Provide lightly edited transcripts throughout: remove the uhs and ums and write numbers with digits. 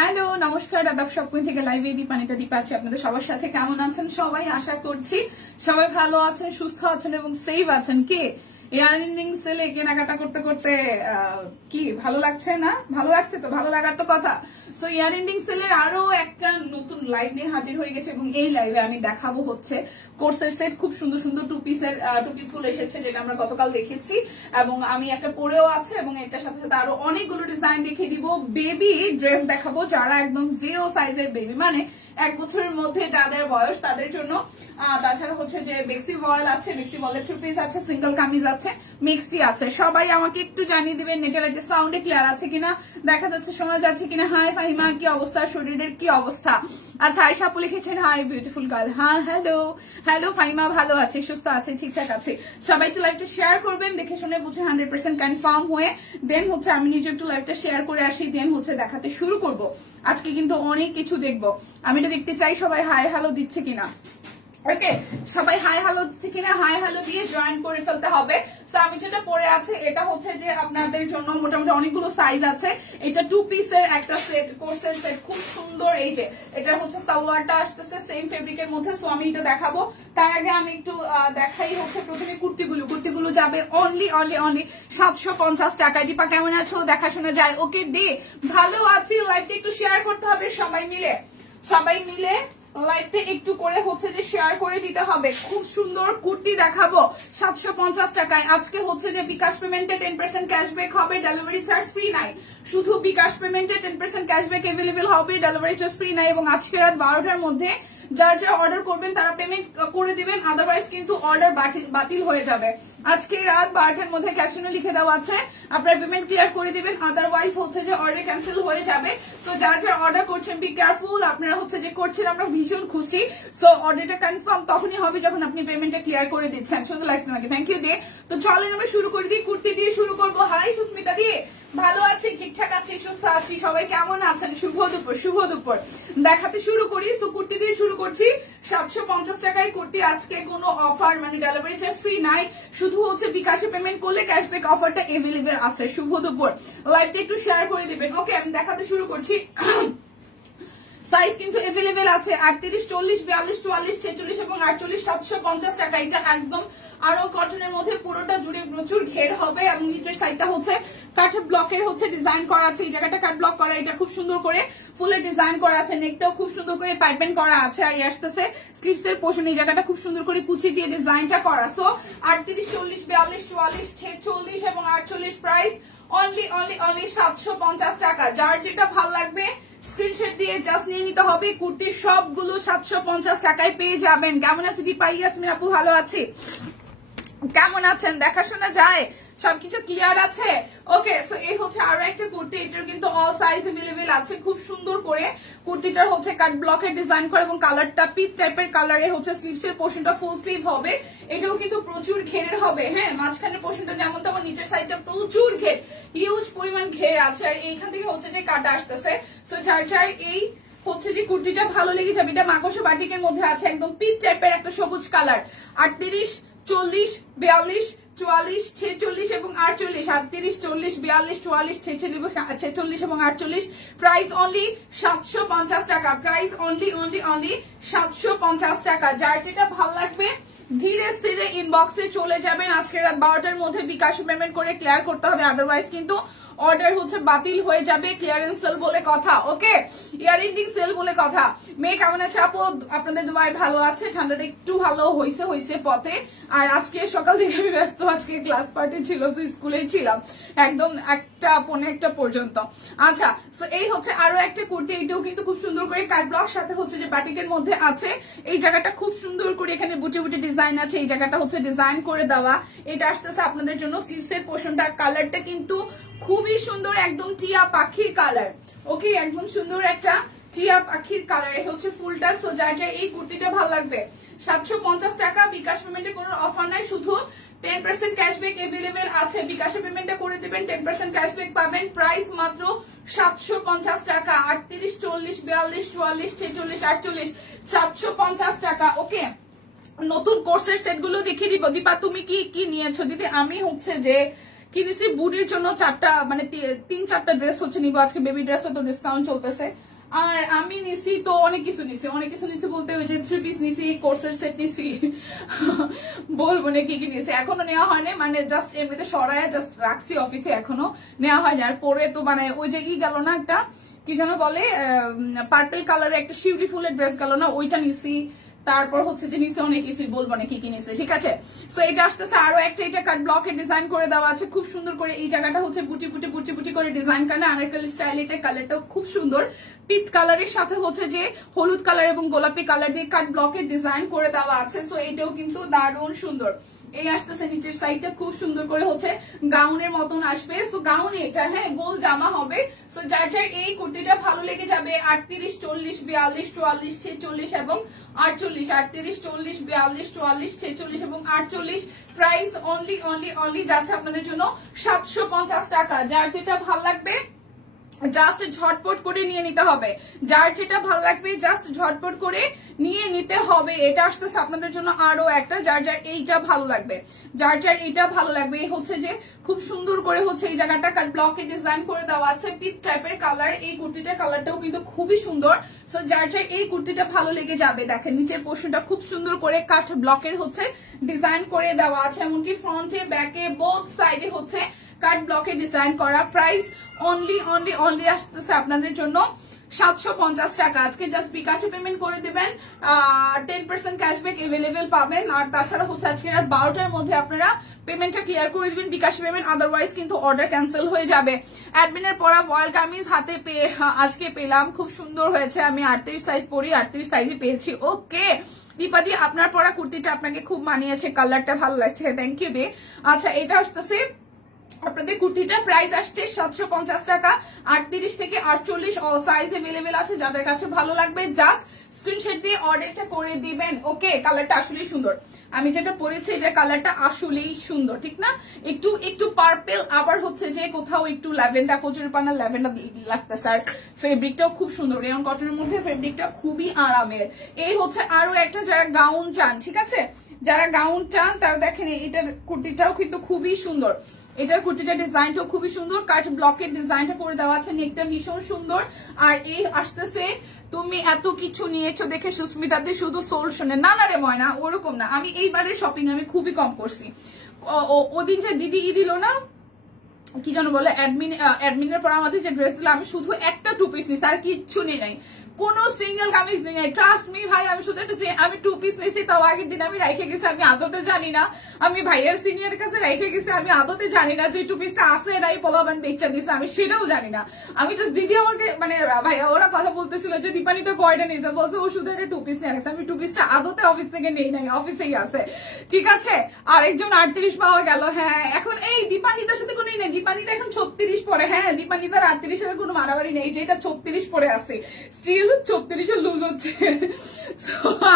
Hello নমস্কার আদাব shopping থেকে লাইভে দীপানিতা দীপা আছি আপনাদের সবার সাথে। কেমন আছেন সবাই? আশা করছি সবাই ভালো আছেন, সুস্থ আছেন এবং সেফ আছেন। কে ইয়াররিং সেলে কেনাকাটা করতে করতে কি ভালো লাগছে না? ভালো লাগছে তো, ভালো লাগার তো কথা। সো ইয়াররিং সেলের আরো একটা নতুন লাইভ নিয়ে হাজির হয়ে গেছে এবং এই লাইভে আমি দেখাবো হচ্ছে কোর্সের সেট। খুব সুন্দর সুন্দর টু পিস গুলো এসেছে যেটা আমরা গতকাল দেখেছি এবং আমি একটা পরেও আছে এবং এটার সাথে সাথে আরো অনেকগুলো ডিজাইন দেখিয়ে দিব। বেবি ড্রেস দেখাবো যারা একদম 0 সাইজের বেবি, মানে 1 বছরের মধ্যে যাদের বয়স তাদের জন্য। তাছাড়া হচ্ছে যে বেক্সি ভয়েল আছে, বেক্সি ভয়েলের থ্রি পিস আছে, সিঙ্গেল কামিজ আছে, মিক্সি আছে। সবাই আমাকে একটু জানিয়ে দিবেন নেটের একটা সাউন্ডে ক্লিয়ার আছে কিনা, দেখা যাচ্ছে শোনা যাচ্ছে কিনা। হাই ফাহিমা, কি অবস্থা? শরীরের কি অবস্থা? আচ্ছা আয়শা আপু লিখেছেন হাই বিউটিফুল গার্ল। হ্যাঁ হ্যালো হ্যালো ফাহিমা, ভালো আছে, সুস্থ আছে, ঠিকঠাক আছে। সবাই একটু লাইভটা শেয়ার করবেন, দেখে শুনে বুঝে 100% কনফার্ম হয়ে দেন হচ্ছে আমি নিজে একটু লাইভটা শেয়ার করে আসি, দেন হচ্ছে দেখাতে শুরু করব। আজকে কিন্তু অনেক কিছু দেখবো, আমি এটা দেখতে চাই সবাই হাই হ্যালো দিচ্ছে কিনা। ওকে, সবাই হাই হ্যালো দিচ্ছে কিনা, হাই হ্যালো দিয়ে জয়েন করে ফেলতে হবে। তো আমি যেটা পরে আছে এটা হচ্ছে যে আপনাদের জন্য মোটামুটি অনেকগুলো সাইজ আছে। এটা 2 পিসের একটা সেট, কোর্সের সেট, খুব সুন্দর। এই যে এটা হচ্ছে সালোয়ারটা আসতেছে সেম ফেব্রিকের মধ্যে। সো আমি এটা দেখাবো, তার আগে আমি একটু দেখাই হচ্ছে প্রথমে কুর্তিগুলো যাবে অনলি 750 টাকায়। দীপা কেমন আছো? দেখাশোনা যায়? ওকে দে, ভালো আছি। লাইভটা একটু শেয়ার করতে হবে সবাই মিলে লাইভটা একটু করে হচ্ছে যে শেয়ার করে দিতে হবে। খুব সুন্দর কুর্তি দেখাবো 750 টাকায়। আজকে হচ্ছে যে বিকাশ পেমেন্টে 10% ক্যাশব্যাক হবে, ডেলিভারি চার্জ ফ্রি নাই। শুধু বিকাশ পেমেন্টে 10% ক্যাশব্যাক এভেলেবেল হবে, ডেলিভারি চার্জ ফ্রি নাই। এবং আজকে রাত 12টার মধ্যে যারা অর্ডার করবেন তারা পেমেন্ট করে দিবেন, আদারওয়াইজ কিন্তু অর্ডার বাতিল হয়ে যাবে। আজকে রাত 12টার মধ্যে ক্যাপশনে লিখে দেওয়া আছে, আপনারা পেমেন্ট ক্লিয়ার করে দিবেন, আদারওয়াইজ হচ্ছে যে অর্ডার ক্যান্সেল হয়ে যাবে। তো যারা অর্ডার করছেন বি কেয়ারফুল, আপনারা হচ্ছে যে করছেন, আমরা ভীষণ খুশি। সো অর্ডারটা কনফার্ম তখনই হবে যখন আপনি পেমেন্টটা ক্লিয়ার করে দিচ্ছেন। সুন্দর লাগছে আমাকে, থ্যাংক ইউ দিয়ে। তো চলেন আমরা শুরু করে দিই, কুর্তি দিয়ে শুরু করবো। হাই সুস্মিতা দিয়ে, ভালো আছি, ঠিকঠাক আছি, সুস্থ আছি। সবাই কেমন আছেন? শুভ দুপুর দেখাতে শুরু করি। সো কুর্তি দিয়ে শুরু করছি 750 টাকায় কুর্তি। আজকে কোনো অফার মানে ডেলিভারি চার্জ ফ্রি নাই, শুধু হচ্ছে বিকাশে পেমেন্ট করলে ক্যাশব্যাক অফারটা এভেলেবেল আছে। শুভ দুপুর, লাইভটা একটু শেয়ার করে দিবেন। ওকে, আমি দেখাতে শুরু করছি। সাইজ কিন্তু এভেলেবেল আছে 38, 40, 42, 44, 46 এবং 48। 750 টাকা। এটা একদম আরো কটনের মধ্যে, পুরোটা জুড়ে প্রচুর ঘের হবে এবং নিচের সাইডটা হচ্ছে কাঠ ব্লকের হচ্ছে ডিজাইন করা আছে। এই জায়গাটা কাঠ ব্লক করা, এটা খুব সুন্দর করে ফুলের ডিজাইন করা আছে। নেকটাও খুব সুন্দর করে পাইপেন করা আছে। আর আসতেছে স্লিভস এর পোর্শন, এই জায়গাটা খুব সুন্দর করে কুচি দিয়ে ডিজাইনটা করা। সো 38, 40, 42, 44, 46 এবং 48 প্রাইস অনলি 750 টাকা। যার যেটা ভালো লাগবে স্ক্রিনশট দিয়ে জাস্ট নিয়ে নিতে হবে। কুর্তির সবগুলো 750 টাকায় পেয়ে যাবেন। কেমন আছে দীপা? ইয়াসমিন আপু ভালো আছে, কেমন আছেন? দেখাশোনা যায়? সবকিছু ক্লিয়ার আছে? ওকে, সো এই হচ্ছে আরো একটা কুর্তি, এটার কিন্তু অল সাইজ এভেলেবেল আছে। খুব সুন্দর করে কুর্তিটার হচ্ছে কাট ব্লকের ডিজাইন করে এবং কালারটা পিচ টাইপের কালারে হচ্ছে। স্লিভস এর পোর্শনটা ফুল স্লিভ হবে, এটাও কিন্তু প্রচুর ঘেরের হবে। হ্যাঁ, মাঝখানের পোর্শনটা যেমন তেমন, নিচের সাইডটা প্রচুর ঘের, হিউজ পরিমাণ ঘের আছে। আর এইখান থেকে হচ্ছে যে কাটা আসতেছে। সো যার এই হচ্ছে যে কুর্তিটা ভালো লেগে যাবে, এটা মাকড়সা বাটিকের মধ্যে আছে, একদম পিচ টাইপের একটা সবুজ কালার। 38, 40, 42, 44, 46 এবং 48। 38, 40, 42, 44, 46 এবং 48। প্রাইস অনলি 750 টাকা। প্রাইস অনলি 750 টাকা। যার যেটা ভালো লাগবে ধীরে স্থিরে ইনবক্সে চলে যাবেন। আজকে রাত 12টার মধ্যে বিকাশ পেমেন্ট করে ক্লিয়ার করতে হবে, আদারওয়াইজ কিন্তু অর্ডার হচ্ছে বাতিল হয়ে যাবে। ক্লিয়ারেন্স সেল বলে কথা, ওকে, ইয়াররিং সেল বলে কথা। মেয়ে কেমন আছে আপু? আপনাদের দোয়ায় ভালো আছে। ঠান্ডাটা একটু ভালো হয়েছে পথে। আর আজকে সকাল থেকে আমি ব্যস্ত, আজকে ক্লাস পার্টি ছিল, স্কুলেই ছিলাম একদম 1টা পর্যন্ত। আচ্ছা, সো এই হচ্ছে আরো একটা কুর্তি, এটাও কিন্তু খুব সুন্দর করে কাট ব্লক সাথে হচ্ছে যে বাটিকের মধ্যে আছে। এই জায়গাটা খুব সুন্দর করে এখানে বুটি ডিজাইন আছে, এই জায়গাটা হচ্ছে ডিজাইন করে দেওয়া। এটা আসতেছে আপনাদের জন্য স্লিভস এর পোর্শনটা। কালারটা কিন্তু খুবই সুন্দর, একদম টিয়া পাখির কালার। ওকে, একদম সুন্দর একটা টিয়া পাখির কালার হচ্ছে ফুলটা। সো যার এই কুর্তিটা ভালো লাগবে 750 টাকা। বিকাশ পেমেন্টের কোনো অফার নাই, শুধু 10% ক্যাশব্যাক এভেলেবেল আছে। বিকাশে পেমেন্টটা করে দিবেন, 10% ক্যাশব্যাক পাবেন। প্রাইস মাত্র 750 টাকা। 38, 40, 42, 44, 46, 48, 750 টাকা। ওকে, নতুন কোর্সের সেট গুলো দেখিয়ে দিব। দীপা তুমি কি নিয়েছো? দিদি আমি হচ্ছে যে কিনেছি বুড়ির জন্য 4টা মানে 3-4টা ড্রেস হচ্ছে নিবো আজকে। বেবি ড্রেসে তো ডিসকাউন্ট চলতেছে, আর আমি নিছি তো অনেক কিছু নিছি বলতে ওই যে 3 পিস নিছি, কোর্সের সেট নিছি, বলবো না কি কি নিছি, এখনো নেওয়া হয়নি, মানে জাস্ট এমনিতে সরায়া জাস্ট রাখছি অফিসে, এখনো নেওয়া হয়নি। আর পরে তো মানে ওই যে গেল না একটা কি যেন বলে পার্পল কালারের একটা শিউলি ফুলের ড্রেস গেল না, ওইটা নিছি। তারপর হচ্ছে যে নিচে অনেক কিছুই বলবো না কি কি নিছে, ঠিক আছে। সো এটা আসতেছে আরো একটা, এটা কাট ব্লকে ডিজাইন করে দেওয়া আছে খুব সুন্দর করে, এই জায়গাটা হচ্ছে বুটি বুটি করে ডিজাইন করা আনারকলি স্টাইল, এটা কালারটাও খুব সুন্দর, পিচ কালারের সাথে হচ্ছে যে হলুদ কালার এবং গোলাপি কালার দিয়ে কাট ব্লকে ডিজাইন করে দেওয়া আছে। সো এটাও কিন্তু দারুণ সুন্দর। এই আসতেছে নিচের সাইডটা খুব সুন্দর করে হচ্ছে গাউনের মতন আসবে। সো গাউন এটা, হ্যাঁ গোল জামা হবে। সো যার যার এই কুর্তিটা ভালো লেগে যাবে 38, 40, 42, 44, 46 এবং 48, 38, 40, 42, 44, 46 এবং 48, প্রাইস অনলি যাচ্ছে আপনাদের জন্য 750 টাকা। যার যেটা ভালো লাগবে জাস্ট ঝটপট করে নিয়ে নিতে হবে, যার যেটা ভালো লাগবে জাস্ট ঝটপট করে নিয়ে নিতে হবে। এটা আসতেছে আপনাদের জন্য আরো একটা, যার যার এইটা ভালো লাগবে, যার যার এইটা ভালো লাগবে। এই হচ্ছে যে খুব সুন্দর করে হচ্ছে এই জায়গাটা কাট ব্লকে ডিজাইন করে দেওয়া আছে, পিচ টাইপের কালার, এই কুর্তিটার কালারটাও কিন্তু খুবই সুন্দর। সো যার যার এই কুর্তিটা ভালো লেগে যাবে, দেখেন নিচের পোর্শনটা খুব সুন্দর করে কাট ব্লকের হচ্ছে ডিজাইন করে দেওয়া আছে, এমনকি ফ্রন্টে ব্যাকে বোথ সাইডে হচ্ছে কাট ব্লকে ডিজাইন করা। প্রাইস অনলি আসতেছে আপনাদের জন্য 750 টাকা। আজকে জাস্ট বিকাশে পেমেন্ট করে দিবেন, 10% ক্যাশব্যাক এভেলেবেল পাবেন। আর তাছাড়া হচ্ছে আজকে রাত 12টার মধ্যে আপনারা পেমেন্টটা ক্লিয়ার করে দিবেন বিকাশে পেমেন্ট, আদারওয়াইজ কিন্তু অর্ডার ক্যান্সেল হয়ে যাবে। অ্যাডমিনের পরা ভয়েল কামিজ হাতে পেয়ে আজকে পেলাম, খুব সুন্দর হয়েছে। আমি 38 সাইজ পরি, 38 সাইজই পেয়েছি। ওকে দীপাদি, আপনার পরা কুর্তিটা আপনাকে খুব মানিয়েছে, কালারটা ভালো লাগছে, থ্যাংক ইউ ডে। আচ্ছা এটা আসতেছে আপনাদের কুর্তিটা প্রাইস আসছে 750 টাকা, 38 থেকে 48 সাইজ এভেলেবেল আছে। যাদের কাছে ভালো লাগবে জাস্ট স্ক্রিনশট দিয়ে অর্ডারটা করে দিবেন। ওকে কালারটা আসলেই সুন্দর, আমি যেটা পরেছি এটা কালারটা আসলেই সুন্দর, ঠিক না? একটু পার্পল, আবার হচ্ছে যে কোথাও একটু ল্যাভেন্ডার, কচুরিপানার ল্যাভেন্ডার লাগতেছে। আর ফেব্রিকটাও খুব সুন্দর, রেয়ন কটনের মধ্যে ফেব্রিকটা খুবই আরামের। এই হচ্ছে আরো একটা, যারা গাউন চান, ঠিক আছে, যারা গাউন চান তারা দেখেন এটার কুর্তিটাও কিন্তু খুবই সুন্দর, এটার কুর্তিটা ডিজাইনটাও খুবই সুন্দর, কাট ব্লকের ডিজাইনটা করে দেওয়া আছে, নেকটা ভীষণ সুন্দর। আর এই আসতেছে তুমি এত কিছু নিয়েছো দেখে সুস্মিতাদের শুধু সোল শোনে, না রে ময়না ওরকম না, আমি এইবারের শপিং আমি খুবই কম করছি। ওদিন যে দিদি দিল না কি যেন বলে অ্যাডমিনের পর আমাদের যে ড্রেস দিল, আমি শুধু একটা 2 পিস নিছি, আর কিচ্ছু নেই নাই, কোনো সিঙ্গেল কামিজ নেই। ট্রাস্ট মি ভাই, আমি শুধু একটা আমি 2 পিস নিছি, তাও আগের দিন আমি রাইখে গেছি, আমি আদতে জানি না, আমি ভাইয়ের সিনিয়র কাছে রাইখে গেছি, আমি আদতে জানি না যে 2 পিসটা আছে নাই পোলাবান বেচা দিছে, আমি সেটাও জানি না। আমি জাস্ট দিদি আমাকে মানে ভাইয়া ওরা কথা বলতেছিল যে দীপানি তো কয়টা নিয়েছে, বলছে ও শুধু একটা 2 পিস নিয়ে গেছে। আমি 2 পিসটা আদতে অফিস থেকে নেই নাই, অফিসেই আছে, ঠিক আছে। আর একজন 38 পাওয়া গেল। হ্যাঁ এখন এই দীপানিতার সাথে কোনো নেই, দীপানিতা এখন 36 পরে, হ্যাঁ দীপানিতার 38 এর কোনো মারামারি নেই, যেটা 36 পরে আছে স্টিল 36 লুজ হচ্ছে।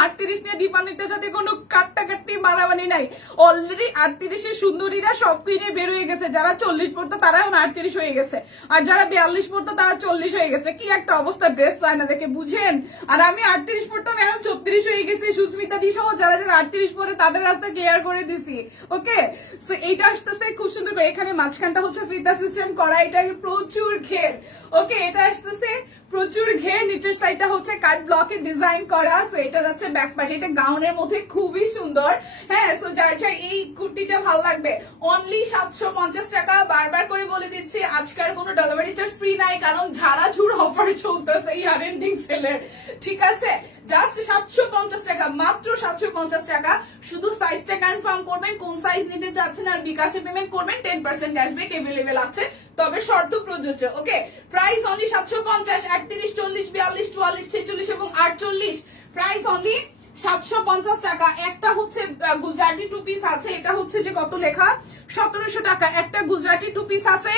38 নিয়ে দীপানিতার সাথে কোনো কাট্টাকাট্টি মারামারি নাই, অলরেডি 38 এর সুন্দরীরা সব কিনে বের হয়ে গেছে, যারা 40 পড়তো তারা এখন 38 হয়ে গেছে, আর যারা 42 পড়তো তারা 40 হয়ে গেছে। কি একটা অবস্থা ড্রেস পায় না দেখে, বুঝেন? আর আমি 38 পড়তাম, এখন 36 হয়ে গেছি। সুস্মিতা দি সহ যারা যারা 38 পরে তাদের রাস্তা ক্লিয়ার করে দিছি। ওকে সো এইটা আসতেছে খুব সুন্দর করে, এখানে মাঝখানটা হচ্ছে ফিতা সিস্টেম করা, এটা প্রচুর ঘের। ওকে এটা আসতেছে প্রচুর ঘের, নিচের সাইডটা হচ্ছে কাট ব্লকের ডিজাইন করা। সো এটা যাচ্ছে ব্যাক পার্ট, এটা গাউনের মধ্যে খুবই সুন্দর। হ্যাঁ সো যার যার এই কুর্তিটা ভালো লাগবে অনলি 750 টাকা। বারবার করে বলে দিচ্ছি আজকাল কোনো ডেলিভারি চার্জ ফ্রি নাই, কারণ ঝাড়াঝুড় অফার চলতেছে ইয়ার এন্ডিং সেলের, ঠিক আছে। জাস্ট 750 টাকা, মাত্র 750 টাকা। শুধু সাইজটা কনফার্ম করবেন কোন সাইজ নিতে চাচ্ছেন, আর বিকাশে পেমেন্ট করবেন, 10% ক্যাশব্যাক এভেলেবেল আছে, তবে শর্ত প্রযোজ্য। ওকে প্রাইস অনলি 750, 38, 40, 42, 44, 46 এবং 48, প্রাইস অনলি 750 টাকা। একটা হচ্ছে গুজরাটি 2 পিস আছে, এটা হচ্ছে যে কত লেখা 1700 টাকা, একটা গুজরাটি 2 পিস আছে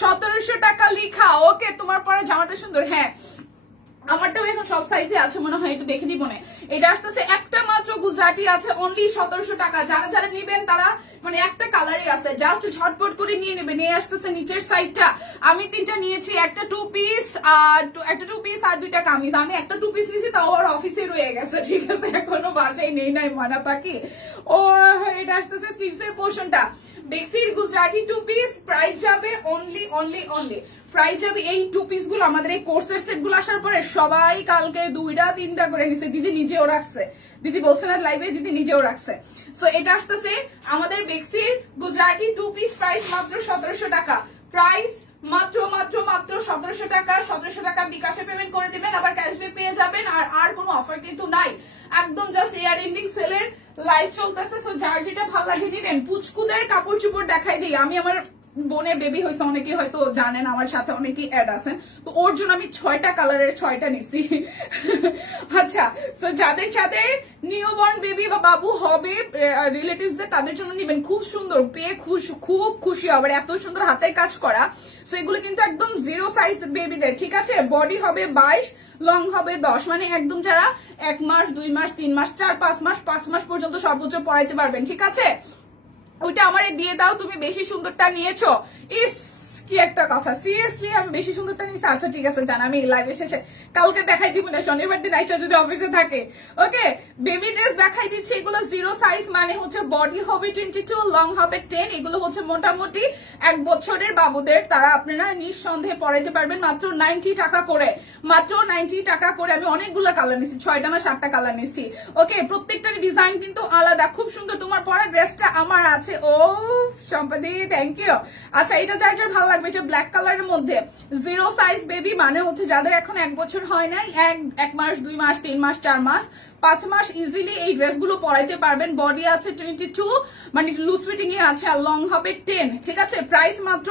1700 টাকা লেখা। ওকে তোমার পরে জামাটা সুন্দর, হ্যাঁ আমারটাও এখন সব সাইজে আছে মনে হয়, একটু দেখে দিব না। এটা আসতেছে একটা মাত্র গুজরাটি আছে অনলি 1700 টাকা। যারা যারা নিবেন তারা মানে একটা কালারই আছে, জাস্ট ঝটপট করে নিয়ে নেবেন। এই আসতেছে নিচের সাইডটা, আমি 3টা নিয়েছি, একটা 2 পিস আর 2টা কামিজ। আমি একটা 2 পিস নিয়েছি, তাও আর অফিসে রয়ে গেছে, ঠিক আছে, এখনো বাসায় নেই নাই মানা পাখি। ও এটা আসতেছে স্লিভস এর পোর্শনটা, বেক্সির গুজরাটি 2 পিস, প্রাইস যাবে অনলি প্রাইস যাবে এই 2 পিস গুলো আমাদের এই কোর্সের সেট গুলো আসার পরে সবাই কালকে 2টা 3টা করে নিছে, দিদি নিজেও রাখছে, দিদি বলছে না লাইভে, দিদি নিজেও রাখছে। সো এটা আসতেছে আমাদের বেক্সির গুজরাটি 2 পিস, প্রাইস মাত্র 1700 টাকা, প্রাইস মাত্র মাত্র মাত্র 1700 টাকা। 1700 টাকা বিকাশে পেমেন্ট করে দিবেন, আবার ক্যাশব্যাক পেয়ে যাবেন। আর কোনো অফার কিন্তু নাই, একদম জাস্ট ইয়ার এন্ডিং সেলের লাইভ চলতেছে। সো যার যেটা ভালো লাগে দিবেন। পুচকুদের কাপড় চোপড় দেখাই দিই, আমি আমার বোনের বেবি হয়েছে, অনেকে হয়তো জানেন, আমার সাথে অনেকেই অ্যাড আছেন, তো ওর জন্য আমি 6টা কালারের 6টা নিছি। আচ্ছা, তো যাদের যাদের নিউবর্ন বেবি বা বাবু হবে রিলেটিভসদের, তাদের জন্য নিবেন, খুব সুন্দর পেয়ে খুব খুশি হবে, এত সুন্দর হাতের কাজ করা। সো এগুলো কিন্তু একদম 0 সাইজ বেবিদের, ঠিক আছে। বডি হবে 22, লং হবে 10, মানে একদম যারা 1 মাস 2 মাস 3 মাস 4 5 মাস 5 মাস পর্যন্ত সর্বোচ্চ পড়াইতে পারবেন, ঠিক আছে। ওইটা আমারে দিয়ে দাও, তুমি বেশি সুন্দরটা নিয়েছো। ইস কি একটা কথা, সিরিয়াসলি আমি বেশি সুন্দরটা নিয়েছি। আচ্ছা ঠিক আছে জান, আমি লাইভে শেষে কালকে দেখাই দিব না, শনিবার দিন আইসা যদি অফিসে থাকে। ওকে, বেবি ড্রেস দেখাই দিচ্ছি। এগুলো 0 সাইজ, মানে হচ্ছে বডি হবে 22, লং হবে 10। এগুলো হচ্ছে মোটামুটি 1 বছরের বাবুদের, তারা আপনারা নিঃসন্দেহে পড়াইতে পারবেন মাত্র 90 টাকা করে, মাত্র 90 টাকা করে। আমি অনেকগুলো কালার নিচ্ছি, 6টা না 7টা কালার নিচ্ছি। ওকে, প্রত্যেকটার ডিজাইন কিন্তু আলাদা, খুব সুন্দর। তোমার পরা ড্রেসটা আমার আছে। ও সম্পাদি, থ্যাংক ইউ। আচ্ছা, এটা যার যার ভালো লাগবে, এটা ব্ল্যাক কালারের মধ্যে 0 সাইজ বেবি, মানে হচ্ছে যাদের এখন 1 বছর হয় নাই, 1 মাস 2 মাস 3 মাস 4 মাস 5 মাস ইজিলি এই ড্রেসগুলো পরাইতে পারবেন। বডি আছে 22, মানে লুজ ফিটিং এ আছে, আর লং হবে 10, ঠিক আছে। প্রাইস মাত্র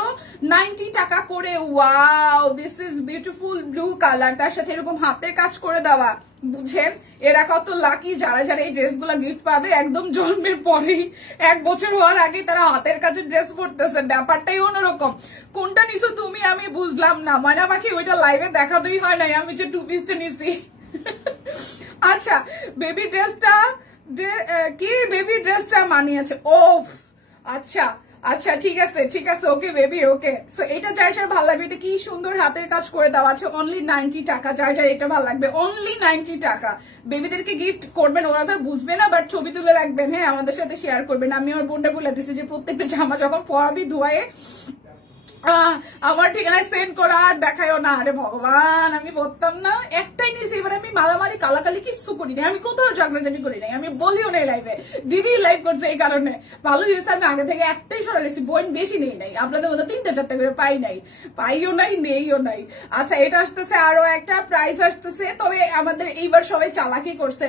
90 টাকা করে। Wow, this is beautiful blue colour, তার সাথে এরকম হাতের কাজ করে দেওয়া, বুঝছেন। এরা কত লাকি যারা যারা এই ড্রেসগুলো গিফট পাবে, একদম জন্মের পরেই 1 বছর হওয়ার আগে তারা হাতের কাছে ড্রেস পরতেছে, ব্যাপারটাই অন্যরকম। কোনটা নিছো তুমি আমি বুঝলাম না, ময়না পাখি ওইটা লাইভে দেখাতেই হয় নাই, আমি যে 2 পিসটা নিছি। আচ্ছা, বেবি ড্রেসটা কি, বেবি ড্রেসটা মানিয়েছে। ও আচ্ছা আচ্ছা, ঠিক আছে ঠিক আছে, ওকে বেবি, ওকে। সো এটা যার যার ভালো লাগবে, এটা কি সুন্দর হাতের কাজ করে দেওয়া আছে, অনলি 90 টাকা। যার যার এটা ভালো লাগবে, অনলি 90 টাকা। বেবিদেরকে গিফট করবেন, ওরা তো বুঝবে না, বাট ছবি তুলে রাখবেন, হ্যাঁ, আমাদের সাথে শেয়ার করবেন। আমি আমার বোনটা বলে দিচ্ছি যে প্রত্যেকটা জামা যখন পরাবি ধোয়ায়ে আমার ঠিকানায় সেন্ড করা, আর দেখায়ও না। আরে ভগবান, আমি বলতাম না, একটাই নিয়েছি। এবার আমি মারামারি কালাকালি কিচ্ছু করি নাই, আমি কোথাও ঝগড়াঝাটি করি নাই, আমি বলিও নাই লাইভে, দিদি লাইভ করছে এই কারণে। ভালো হয়েছে আমি আগে থেকে একটাই সরাইছি, বোন বেশি নেই নাই, আপনাদের মধ্যে 3টা 4টা করে পাই নাই, পাইও নাই, নেইও নাই। আচ্ছা, এটা আসতেছে আরো একটা প্রাইস আসতেছে। তবে আমাদের এইবার সবাই চালাকি করছে,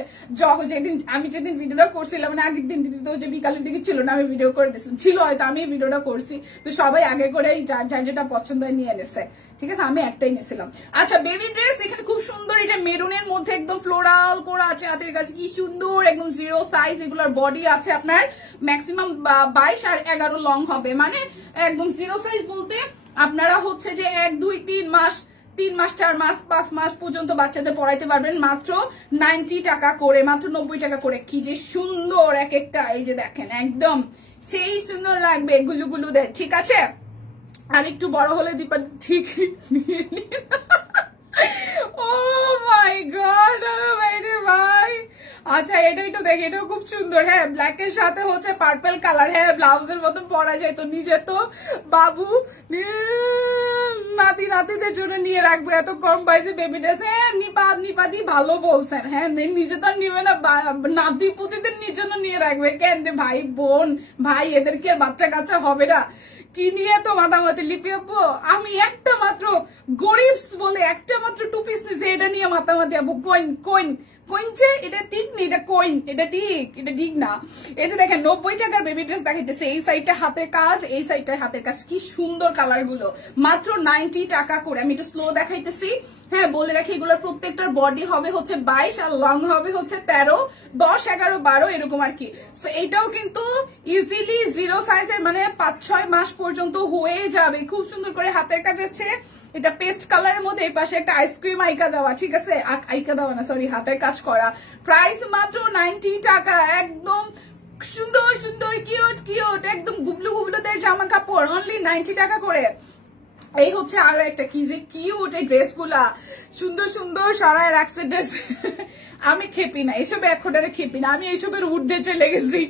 যেদিন ভিডিওটা করছিলাম, মানে আগের দিন দিদি তো যে বিকালের দিকে ছিল না, আমি ভিডিও করে দিয়েছিলাম, ছিল হয়তো আমি ভিডিওটা করছি, তো সবাই আগে করে যার যেটা পছন্দ হয় নিয়ে এনেছে, ঠিক আছে। আমি একটাই নিয়েছিলাম। আচ্ছা, বেবি ড্রেস এখানে খুব সুন্দর, এটা মেরুনের মধ্যে একদম ফ্লোরাল করা আছে, হাতের কাছে কি সুন্দর, একদম 0 সাইজ। এগুলোর বডি আছে আপনার ম্যাক্সিমাম 22 আর 11 লং হবে, মানে একদম 0 সাইজ বলতে আপনারা হচ্ছে যে 1 2 3 মাস 3 মাস 4 মাস 5 মাস পর্যন্ত বাচ্চাদের পড়াইতে পারবেন, মাত্র 90 টাকা করে, মাত্র 90 টাকা করে। কি যে সুন্দর এক একটা, এই যে দেখেন, একদম সেই সুন্দর লাগবে গুলুগুলুদের, ঠিক আছে। আর একটু বড় হলে দীপা ঠিক নিয়ে নিন। ও মাই গড, ভাই। আচ্ছা, এটাই তো দেখি, এটাও খুব সুন্দর, হ্যাঁ, ব্ল্যাক এর সাথে হচ্ছে পার্পল কালার, হ্যাঁ, ব্লাউজের মতন পরা যায়। তো নিজে তো বাবু নাতিদের জন্য নিয়ে রাখবো, এত কম প্রাইসে বেবি ড্রেস। হ্যাঁ, নিপাদি ভালো বলছেন, হ্যাঁ, নিজে তো নিবে না, নাতি পুতিদের জন্য নিয়ে রাখবে কেন রে ভাই, বোন ভাই, এদেরকে বাচ্চা কাচ্চা হবে না, কি নিয়ে তো মাতামাতি। লিপি আপু, আমি একটা মাত্র গরিবস বলে একটা মাত্র 2 পিস নিয়েছি, এটা নিয়ে মাতামাতি আপু। কইনছে এটা ঠিক নেই, এটা কইন, এটা ঠিক না। এই যে দেখেন 90 টাকার বেবি ড্রেস দেখাইতেছে, এই সাইডটা হাতের কাজ, এই সাইডটা হাতের কাজ, কি সুন্দর কালার গুলো, মাত্র 90 টাকা করে। আমি একটু স্লো দেখাইতেছি, হ্যাঁ, বলে রাখি, এগুলোর প্রত্যেকটার বডি হবে হচ্ছে 22 আর লং হবে হচ্ছে 13, 10, 11, 12 এরকম আর কি। তো এইটাও কিন্তু ইজিলি 0 সাইজের, মানে 5-6 মাস পর্যন্ত হয়ে যাবে। খুব সুন্দর করে হাতের কাজ আছে, এটা পেস্ট কালারের মধ্যে, এই পাশে একটা আইসক্রিম আইকা দেওয়া, ঠিক আছে, আইকা দেওয়া না, সরি, হাতের কাজ করা। প্রাইস মাত্র 90 টাকা, একদম সুন্দর সুন্দর কিউট একদম গুবলুদের জামা কাপড়, অনলি 90 টাকা করে। এই হচ্ছে আরো একটা, কি যে কিউট এই ড্রেস গুলা, সুন্দর সুন্দর সরাই রাখছে ড্রেস। আমি খেপি না এসব, এখন আর খেপি না, আমি এইসবের ঊর্ধ্বে চলে গেছি।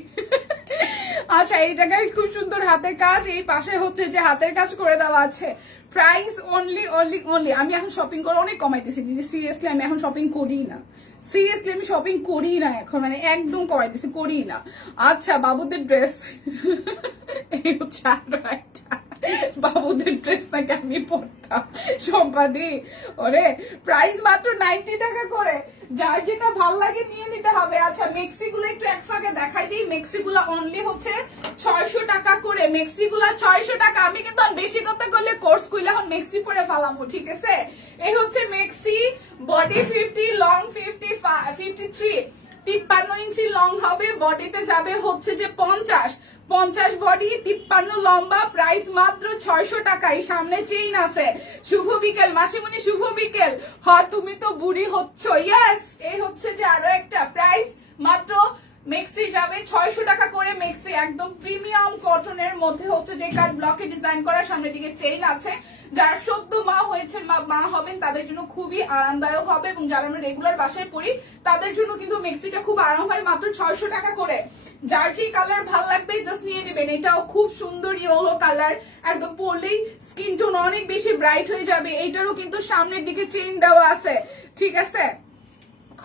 আচ্ছা, এই জায়গায় খুব সুন্দর হাতের কাজ, এই পাশে হচ্ছে যে হাতের কাজ করে দেওয়া আছে। প্রাইস অনলি আমি এখন শপিং করে অনেক কমাইতেছি দিদি, সিরিয়াসলি আমি এখন শপিং করি না, সিরিয়াসলি আমি শপিং করি না এখন, মানে একদম কমাইতেছি, করি না। আচ্ছা বাবুদের ড্রেস এই হচ্ছে আরো একটা বাবুদের ড্রেস নাকি আমি পরতাম সম্পাদি, ওরে প্রাইস মাত্র 90 টাকা করে, যার যেটা ভাল লাগে নিয়ে নিতে হবে। আচ্ছা মেক্সি গুলো একটু এক ফাঁকে দেখাই দিই, মেক্সি গুলা অনলি হচ্ছে 600 টাকা করে, মেক্সি গুলা 600 টাকা। আমি কিন্তু বেশি কথা করলে কোর্স কইলে এখন মেক্সি পরে ফালামো, ঠিক আছে? এই হচ্ছে মেক্সি, বডি 50, লং 53, 53 ইঞ্চি লং হবে, বডিতে যাবে হচ্ছে যে 50 বডি, 53 লম্বা, প্রাইস মাত্র 600 টাকায়। সামনে চেইন আছে। শুভ বিকেল মাসিমণি, শুভ বিকেল। হ্যাঁ তুমি তো বুড়ি হচ্ছ, ইয়েস। এই হচ্ছে যে আরো একটা প্রাইস মাত্র মেক্সি যাবে 600 টাকা করে। মেক্সি একদম প্রিমিয়াম কটনের মধ্যে হচ্ছে যে কাট ব্লকে ডিজাইন করা, সামনের দিকে চেইন আছে। যারা সদ্য মা হয়েছেন মা হবেন তাদের জন্য খুবই আরামদায়ক হবে, এবং যারা আমরা রেগুলার বাসায় পরি তাদের জন্য কিন্তু মেক্সিটা খুব আরাম হয়, মাত্র 600 টাকা করে। যার যে কালার ভাল লাগবে জাস্ট নিয়ে নেবেন। এটাও খুব সুন্দর ইয়েলো কালার, একদম পরলেই স্কিন টোন অনেক বেশি ব্রাইট হয়ে যাবে। এইটারও কিন্তু সামনের দিকে চেইন দেওয়া আছে, ঠিক আছে?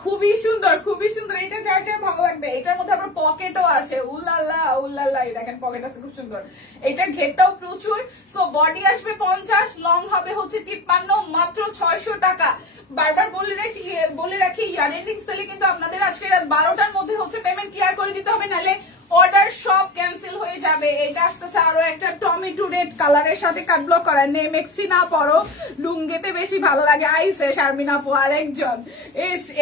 খুবই সুন্দর, খুবই সুন্দর। এটা যার যার ভালো লাগবে। এটার মধ্যে আবার পকেটও আছে, উল্লাল্লাহ দেখেন পকেট আছে, খুব সুন্দর। এটার ঘেরটাও প্রচুর। সো বডি আসবে 50, লং হবে হচ্ছে 53, মাত্র 600 টাকা। বারবার বলে রাখি ইয়াররিং সেলে কিন্তু আপনাদের আজকে রাত 12টার মধ্যে হচ্ছে পেমেন্ট ক্লিয়ার করে দিতে হবে, নাহলে অর্ডার সব ক্যান্সেল হয়ে যাবে। এটা আসতেছে আরো একটা টমেটো রেড কালারের সাথে কাট ব্লক করা। মেক্সি না পরো, লুঙ্গিতে বেশি ভালো লাগে। আইসে শারমিনা পো আর একজন।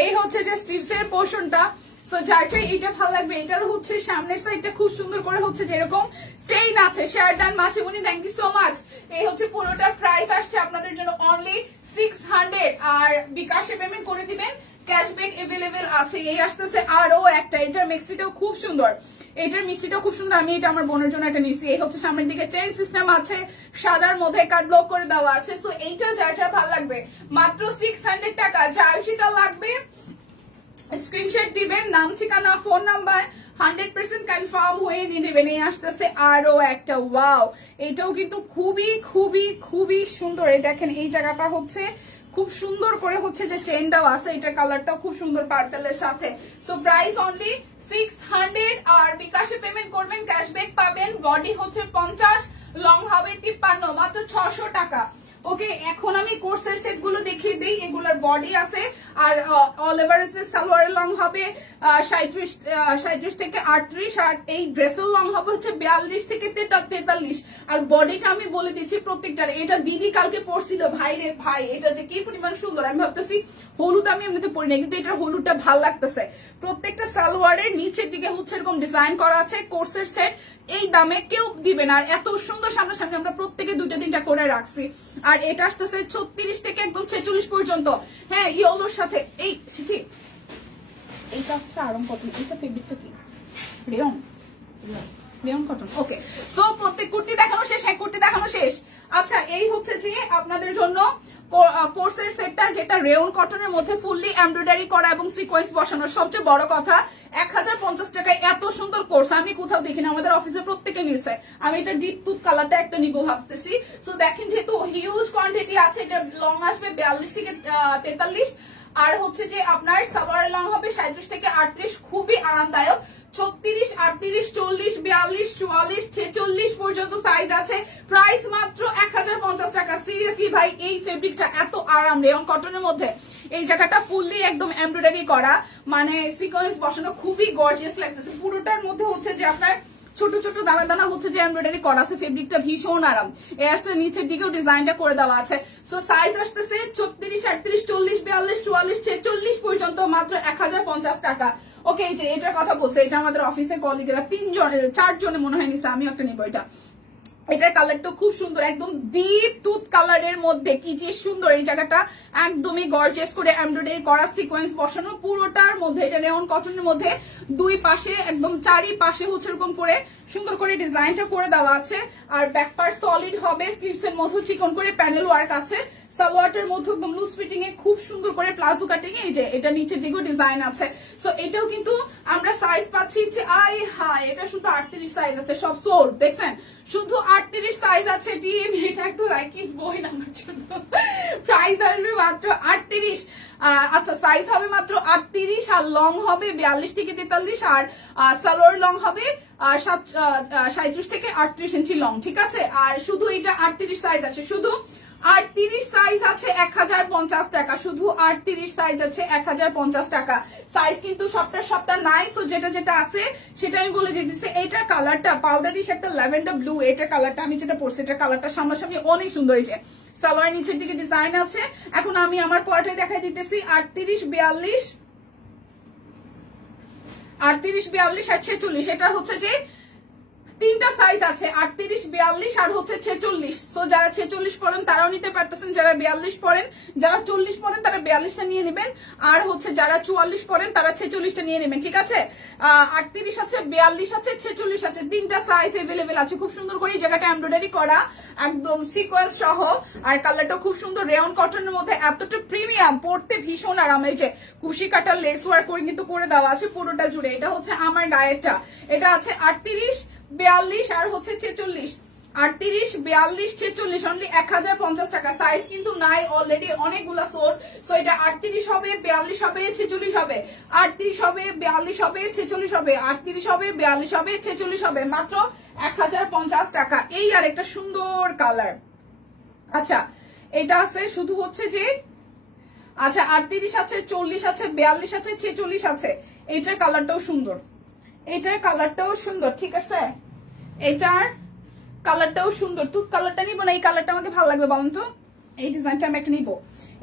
এই হচ্ছে যে স্লিভস এর পোর্শনটা। সো যার এইটা ভালো লাগবে, এটার হচ্ছে সামনের সাইডটা খুব সুন্দর করে হচ্ছে যেরকম চেইন আছে। শেয়ার ডান মাসিমণি, থ্যাংক ইউ সো মাচ। এই হচ্ছে পুরোটার প্রাইস আসছে আপনাদের জন্য অনলি 600, আর বিকাশে পেমেন্ট করে দিবেন, ক্যাশব্যাক এভেলেবেল আছে। এই আসতেছে আরো একটা, এটার মেক্সিটাও খুব সুন্দর, এটার মিষ্টিটাও খুব সুন্দর। আমি এটা আমার বোনের জন্য এটা নিচ্ছি। এই হচ্ছে সামনের দিকে চেইন সিস্টেম আছে, সাদার মধ্যে কাট ব্লক করে দেওয়া আছে। সো এইটা যার যার ভালো লাগবে মাত্র 600 টাকা। যার যেটা লাগবে স্ক্রিনশট দিবেন, নাম ঠিকানা ফোন নাম্বার 100% কনফার্ম হয়ে নিয়ে নেবেন। এই আসতেছে আরো একটা, ওয়াও এটাও কিন্তু খুবই খুবই খুবই সুন্দর। এই দেখেন এই জায়গাটা হচ্ছে খুব সুন্দর করে হচ্ছে যে চেইন দেওয়া আছে। এটার কালারটাও খুব সুন্দর পার্পেলের সাথে। সো প্রাইস অনলি 600, আর বিকাশে পেমেন্ট করবেন, ক্যাশব্যাক পাবেন। বডি হচ্ছে 50, লং হবে 53, মাত্র 600 টাকা। ওকে, এখন আমি কোর্সের সেট গুলো দেখিয়ে দিই। এগুলোর বডি আছে, আর অল ওভার সালোয়ারের লং হবে 37 থেকে 38, আর এই ড্রেসের লং হবে হচ্ছে 42 থেকে 43। আর বডিটা আমি বলে দিচ্ছি প্রত্যেকটার। এটা দিদি কালকে পরছিল, ভাই রে ভাই, এটা যে কি পরিমাণ সুন্দর। আমি ভাবতেছি হলুদ আমি এমনিতে পরি না, কিন্তু এটার হলুদটা ভাল লাগতেছে। প্রত্যেকটা সালোয়ারের নিচের দিকে হচ্ছে এরকম ডিজাইন করা আছে। কোর্সের সেট এই দামে কেউ দিবে না, আর এত সুন্দর সামনাসামনি আমরা প্রত্যেকে 2-3টা করে রাখছি। আর এটা আসতেছে 36 থেকে একদম 46 পর্যন্ত। হ্যাঁ ইয়েলোর সাথে। এই শিখি এইটা হচ্ছে আরম কটন। এইটা ফেব্রিকটা কি? Rayon cotton. ওকে, সো প্রত্যেক কুর্তি দেখানো শেষ। হ্যাঁ কুর্তি দেখানো শেষ। আচ্ছা এই হচ্ছে যে আপনাদের জন্য কোর্সের সেটটা, যেটা রেয়ন কটনের মধ্যে ফুললি এমব্রয়ডারি করা এবং সিকোয়েন্স বসানো। সবচেয়ে বড় কথা 1050 টাকায় এত সুন্দর কোর্স আমি কোথাও দেখিনি, আমাদের অফিসে প্রত্যেকে নিয়েছে। আমি এটা ডিপ টুথ কালারটা একটা নিব ভাবতেছি। সো দেখেন যেহেতু হিউজ কোয়ান্টিটি আছে, এটা লং আসবে 42 থেকে 43, আর হচ্ছে যে আপনার সালোয়ারের লং হবে 37 থেকে 38, খুবই আরামদায়ক। 36, 38, 40, 42, 44, 46 পর্যন্ত সাইজ আছে। প্রাইস মাত্র 1050 টাকা। সিরিয়াসলি ভাই এই ফেব্রিকটা এত আরাম রেয়ন কটনের মধ্যে। এই জায়গাটা ফুললি একদম এমব্রয়ডারি করা, মানে সিকোয়েন্স বসানো, খুবই গর্জিয়াস লাগতেছে। পুরোটার মধ্যে হচ্ছে যে আপনার ছোট ছোট দানা দানা হচ্ছে যে এমব্রয়ডারি করা আছে। ফেব্রিকটা ভীষণ আরাম। এই আসতে নিচের দিকেও ডিজাইনটা করে দেওয়া আছে। সো সাইজ আসতেছে 36, 38, 40, 42, 44, 46 পর্যন্ত, মাত্র 1050 টাকা। ওকে, এই যে এটার কথা বলছে, এটা আমাদের অফিসের কলিগেরা 4 জনে মনে হয় নিছে, আমিও একটা নিবো এটা। এটার কালারটা খুব সুন্দর, একদম ডিপ টুথ কালারের মধ্যে, কি যে সুন্দর। এই জায়গাটা একদমই গর্জিয়াস করে এমব্রয়ডারি করা, সিকোয়েন্স বসানো পুরোটার মধ্যে। এটা রেয়ন কটনের মধ্যে দুই পাশে একদম চারিপাশে হচ্ছে এরকম করে সুন্দর করে ডিজাইনটা করে দেওয়া আছে। আর ব্যাক পার্ট সলিড হবে, স্লিভস এর মধ্যে চিকন করে প্যানেল ওয়ার্ক আছে। সালোয়ারটার মধ্যে একদম লুজ ফিটিং এ খুব সুন্দর করে প্লাজো কাটিং এ, এই যে এটা নিচের দিকেও ডিজাইন আছে। সো এটাও কিন্তু আমরা সাইজ পাচ্ছি যে এটা শুধু 38 সাইজ আছে, সব সোল্ড দেখছেন, শুধু 38 সাইজ আছে টিম। এটা একটু লাইকিস বই নামার জন্য প্রাইস আসবে মাত্র 38। আচ্ছা সাইজ হবে মাত্র 38 আর লং হবে 42 থেকে 43 আর সালোয়ার লং হবে 37 থেকে 38 ইঞ্চি লং, ঠিক আছে। আর শুধু এটা 38 সাইজ আছে, শুধু 38 সাইজ আছে 1050 টাকা, শুধু 38 সাইজ আছে 1050 টাকা। সাইজ কিন্তু সবটা নাই, তো যেটা যেটা আছে সেটা আমি বলে দিতেছি। এইটার কালারটা পাউডারিশ একটা ল্যাভেন্ডার ব্লু, এটা কালারটা আমি যেটা পরছি এটা কালারটা সামনাসামনি অনেক সুন্দর। এই যে সালোয়ার নিচের দিকে ডিজাইন আছে। এখন আমি আমার পরটাই দেখাই দিতেছি 38 42 আর 46। এটা হচ্ছে যে তিনটা সাইজ আছে, 38 42 আর হচ্ছে 46। সো যারা 46 পরেন তারাও নিতে পারতেছেন, যারা 42 পরেন, যারা 40 পরেন তারা 42টা নিয়ে নেবেন, আর হচ্ছে যারা 44 পরেন তারা 46টা নিয়ে নেবেন, ঠিক আছে। 38 আছে, 42 আছে, 46 আছে, তিনটা সাইজ এভেলেবেল আছে। খুব সুন্দর করে এই জায়গাটা এমব্রয়ডারি করা একদম সিকোয়েন্স সহ, আর কালারটা খুব সুন্দর রেয়ন কটনের মধ্যে, এতটা প্রিমিয়াম, পরতে ভীষণ আরাম। এই যে কুশি কাটার লেস ওয়ার্ক করে কিন্তু করে দেওয়া আছে পুরোটা জুড়ে। এটা হচ্ছে আমার গায়েরটা, এটা আছে 38 42 আর হচ্ছে 46। 38 42 46 অনলি 1050 টাকা। সাইজ কিন্তু নাই, অলরেডি অনেকগুলা সোর। সো এটা 38 হবে, 42 হবে, 46 হবে, 38 হবে, 42 হবে, 46 হবে, 38 হবে, 42 হবে, 46 হবে, মাত্র 1050 টাকা। এই আর একটা সুন্দর কালার। আচ্ছা এটা আছে শুধু হচ্ছে যে, আচ্ছা 38 আছে, 40 আছে, 42 আছে, 46 আছে। এইটার কালারটাও সুন্দর, এটার কালারটাও সুন্দর, ঠিক আছে। এটার কালারটাও সুন্দর। তুই কালারটা নিবো না এই কালারটা আমাকে ভালো লাগবে বলুন তো, এই ডিজাইনটা আমি একটা নিবো।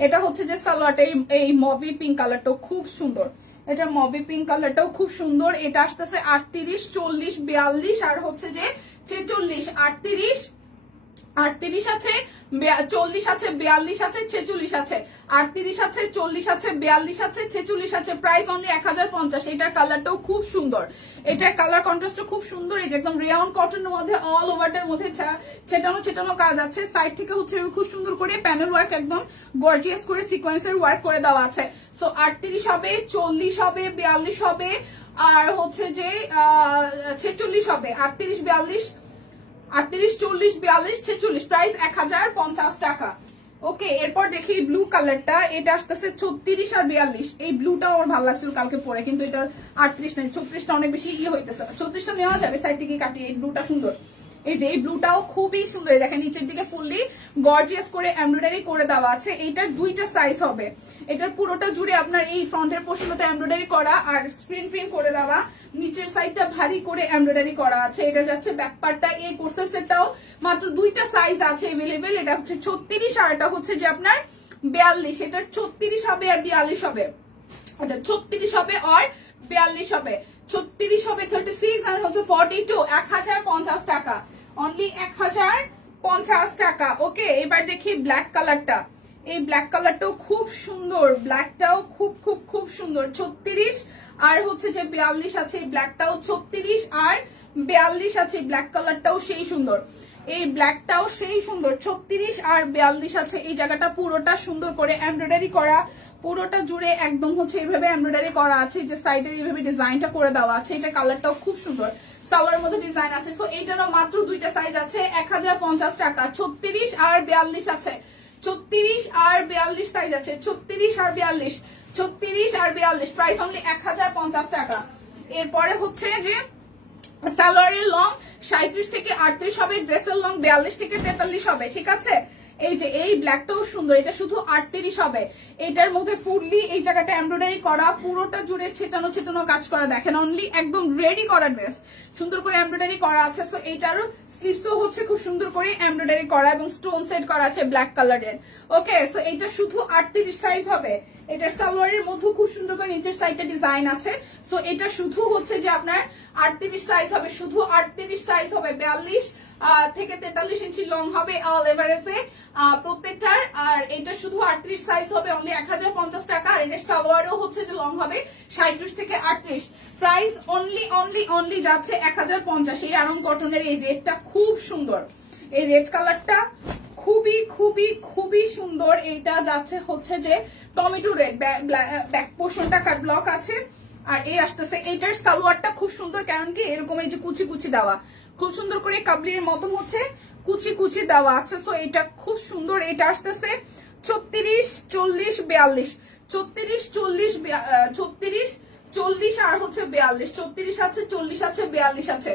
এটা হচ্ছে যে সালোয়ারটা এই মভি পিঙ্ক কালারটাও খুব সুন্দর, এটা মভি পিঙ্ক কালারটাও খুব সুন্দর। এটা আসতেছে 38 40 42 আর হচ্ছে যে 46। 38 আছে, 40 আছে, 42 আছে, 46 আছে, 38 আছে, 40 আছে, 42 আছে, 46 আছে। Price only 1050। এটার কালারটাও খুব সুন্দর, এটার কালার কন্ট্রাস্টটা খুব সুন্দর। এই যে একদম রেয়ন কটনের মধ্যে অল ওভারটার মধ্যে ছেটানো কাজ আছে। সাইড থেকে হচ্ছে খুব সুন্দর করে প্যানেল ওয়ার্ক একদম গর্জিয়াস করে সিকোয়েন্সের ওয়ার্ক করে দেওয়া আছে। সো 38 হবে, 40 হবে, 42 হবে আর হচ্ছে যে 46 হবে। 38 42 38 40 42 46, প্রাইস 1050 টাকা। ওকে এরপর দেখি ব্লু কালারটা, এটা আসতেছে 36 আর 42। এই ব্লুটাও আমার ভালো লাগছিল কালকে পরে, কিন্তু এটার 38 নাই, 36টা অনেক বেশি হইতেছে। 36টা নেওয়া যাবে, সাইড থেকে কাটিয়ে। এই ব্লুটা সুন্দর, এই যে এই ব্লুটাও খুবই সুন্দর। দেখেন নিচের দিকে ফুললি গর্জিয়াস করে এমব্রয়ডারি করে দেওয়া আছে। এইটার দুইটা সাইজ হবে, এটার পুরোটা জুড়ে আপনার এই ফ্রন্টের পোর্শনটাতে এমব্রয়ডারি করা আর স্ক্রিন প্রিন্ট করে দেওয়া, নিচের সাইডটা ভারী করে এমব্রয়ডারি করা আছে। এটা যাচ্ছে ব্যাক পার্টটা। এই কোর্সের সেটটাও মাত্র দুইটা সাইজ আছে এভেলেবেল, এটা হচ্ছে 36 আর এটা হচ্ছে যে আপনার 42। এটা 36 হবে আর 42 হবে, এটা 36 হবে আর 42 হবে, 36 হবে 36 আর হচ্ছে 42। 1050 টাকা, অনলি 1050 টাকা। ওকে এবার দেখি ব্ল্যাক কালারটা, এই ব্ল্যাক কালারটাও খুব সুন্দর, ব্ল্যাকটাও খুব খুব খুব সুন্দর। 36 আর হচ্ছে যে 42 আছে, এই ব্ল্যাকটাও 36 আর 42 আছে, ব্ল্যাক কালারটাও সেই সুন্দর, এই ব্ল্যাকটাও সেই সুন্দর। 36 আর 42 আছে। এই জায়গাটা পুরোটা সুন্দর করে এমব্রয়ডারি করা, পুরোটা জুড়ে একদম হচ্ছে এইভাবে এমব্রয়ডারি করা আছে, যে সাইডে এইভাবে ডিজাইনটা করে দেওয়া আছে। এটা কালারটাও খুব সুন্দর, সালোয়ারের মধ্যে ডিজাইন আছে। সো এইটারও মাত্র দুইটা সাইজ আছে, 1050 টাকা। 36 আর 42 আছে, 36 আর 42 সাইজ আছে, 36 আর 42, 36 আর 42, প্রাইস অনলি 1050 টাকা। এরপরে হচ্ছে যে সালোয়ারের লং 37 থেকে 38 হবে, ড্রেসের লং 42 থেকে 43 হবে, ঠিক আছে। এই যে এই ব্ল্যাকটাও সুন্দর, এটা শুধু 38 হবে। এটার মধ্যে ফুললি এই জায়গাটা এমব্রয়ডারি করা, পুরোটা জুড়ে ছেটানো কাজ করা। দেখেন অনলি একদম রেডি করা ড্রেস, সুন্দর করে এমব্রয়ডারি করা আছে। সো এইটারও স্লিভসও হচ্ছে খুব সুন্দর করে এমব্রয়ডারি করা এবং স্টোন সেট করা আছে ব্ল্যাক কালারের। ওকে সো এইটা শুধু 38 সাইজ হবে। এটার সালোয়ারের মধ্যে খুব সুন্দর করে নিচের সাইডে ডিজাইন আছে। সো এটা শুধু হচ্ছে যে আপনার 38 সাইজ হবে, শুধু 38 সাইজ হবে। 42 থেকে 43 ইঞ্চি লং হবে অল এভারেজে প্রত্যেকটার। আর এটা শুধু 38 সাইজ হবে, অনলি 1050 টাকা। আর এটার সালোয়ারও হচ্ছে যে লং হবে 37 থেকে 38, প্রাইস অনলি যাচ্ছে 1050। এই আরং কটনের এই রেডটা খুব সুন্দর, এই রেড কালারটা খুবই খুবই খুবই সুন্দর। এটা যাচ্ছে হচ্ছে যে টমেটো রেড, ব্যাক পোর্শনটা কাট ব্লক আছে। আর এই আসতেছে এটার সালোয়ারটা খুব সুন্দর, কারণ কি এরকম এই যে কুচি কুচি দেওয়া, খুব সুন্দর করে কাবলির মতন হচ্ছে কুচি কুচি দেওয়া আছে। সো এটা খুব সুন্দর। এটা আসতেছে 36, 40, 42, 36, 40, 36, 40 আর হচ্ছে 42, 34 আছে, 40 আছে, 42 আছে,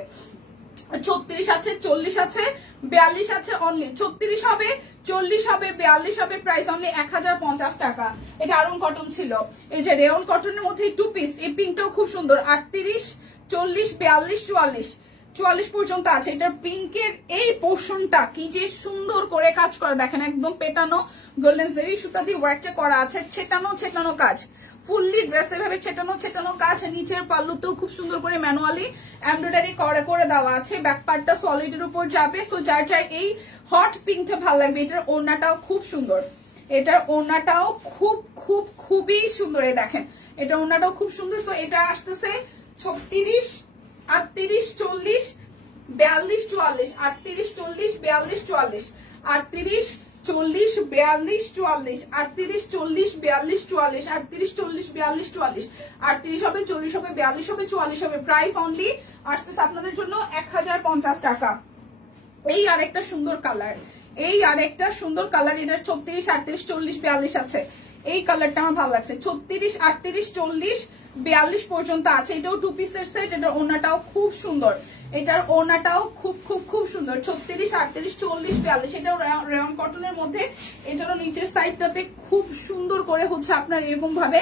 36 আছে, 40 আছে, 42 আছে। অনলি 36 হবে, 40 হবে, 42 হবে। প্রাইস অনলি 1050 টাকা। এটা আরং কটন ছিল। এই যে রেয়ন কটনের মধ্যে 2 পিস, এই পিঙ্কটাও খুব সুন্দর। 38, 40, 42, 44, 44 পর্যন্ত আছে। এটার পিঙ্কের এই পোর্শনটা কি যে সুন্দর করে কাজ করা, দেখেন একদম পেটানো গোল্ডেন জেরি সুতা দিয়ে ওয়ার্কটা করা আছে। ছেটানো কাজ, ফুললি ড্রেসে ভাবে ছেটানো কাজ। নিচের পাল্লুতেও খুব সুন্দর করে ম্যানুয়ালি এমব্রয়ডারি করে দেওয়া আছে। ব্যাক পার্টটা সলিডের উপর যাবে। সো যার এই হট পিঙ্কটা ভালো লাগবে। এটার ওড়নাটাও খুব সুন্দর, এটার ওড়নাটাও খুবই সুন্দর। এই দেখেন এটার ওড়নাটাও খুব সুন্দর। সো এটা আসতেছে 36, 38, 40, 42, 44, 38, 40, 42, 44, 38, 40, 42, 44, 38, 40, 42, 44, 38, 40, 42, 44, 38 হবে, 40 হবে, 42 হবে, 44 হবে। প্রাইস অনলি আসতেছে আপনাদের জন্য 1050 টাকা। এই আরেকটা সুন্দর কালার, এটার 36, 38, 40, 42 আছে। এই কালারটা আমার ভালো লাগছে। 36, 38, 40, 42 পর্যন্ত আছে। এটাও 2 পিসের সেট। এটার ওড়নাটাও খুব সুন্দর, এটার ওড়নাটাও খুব সুন্দর। 36, 38, 40, 42 এটাও রেয়ন কটনের মধ্যে। এটারও নিচের সাইডটাতে খুব সুন্দর করে হচ্ছে আপনার এরকম ভাবে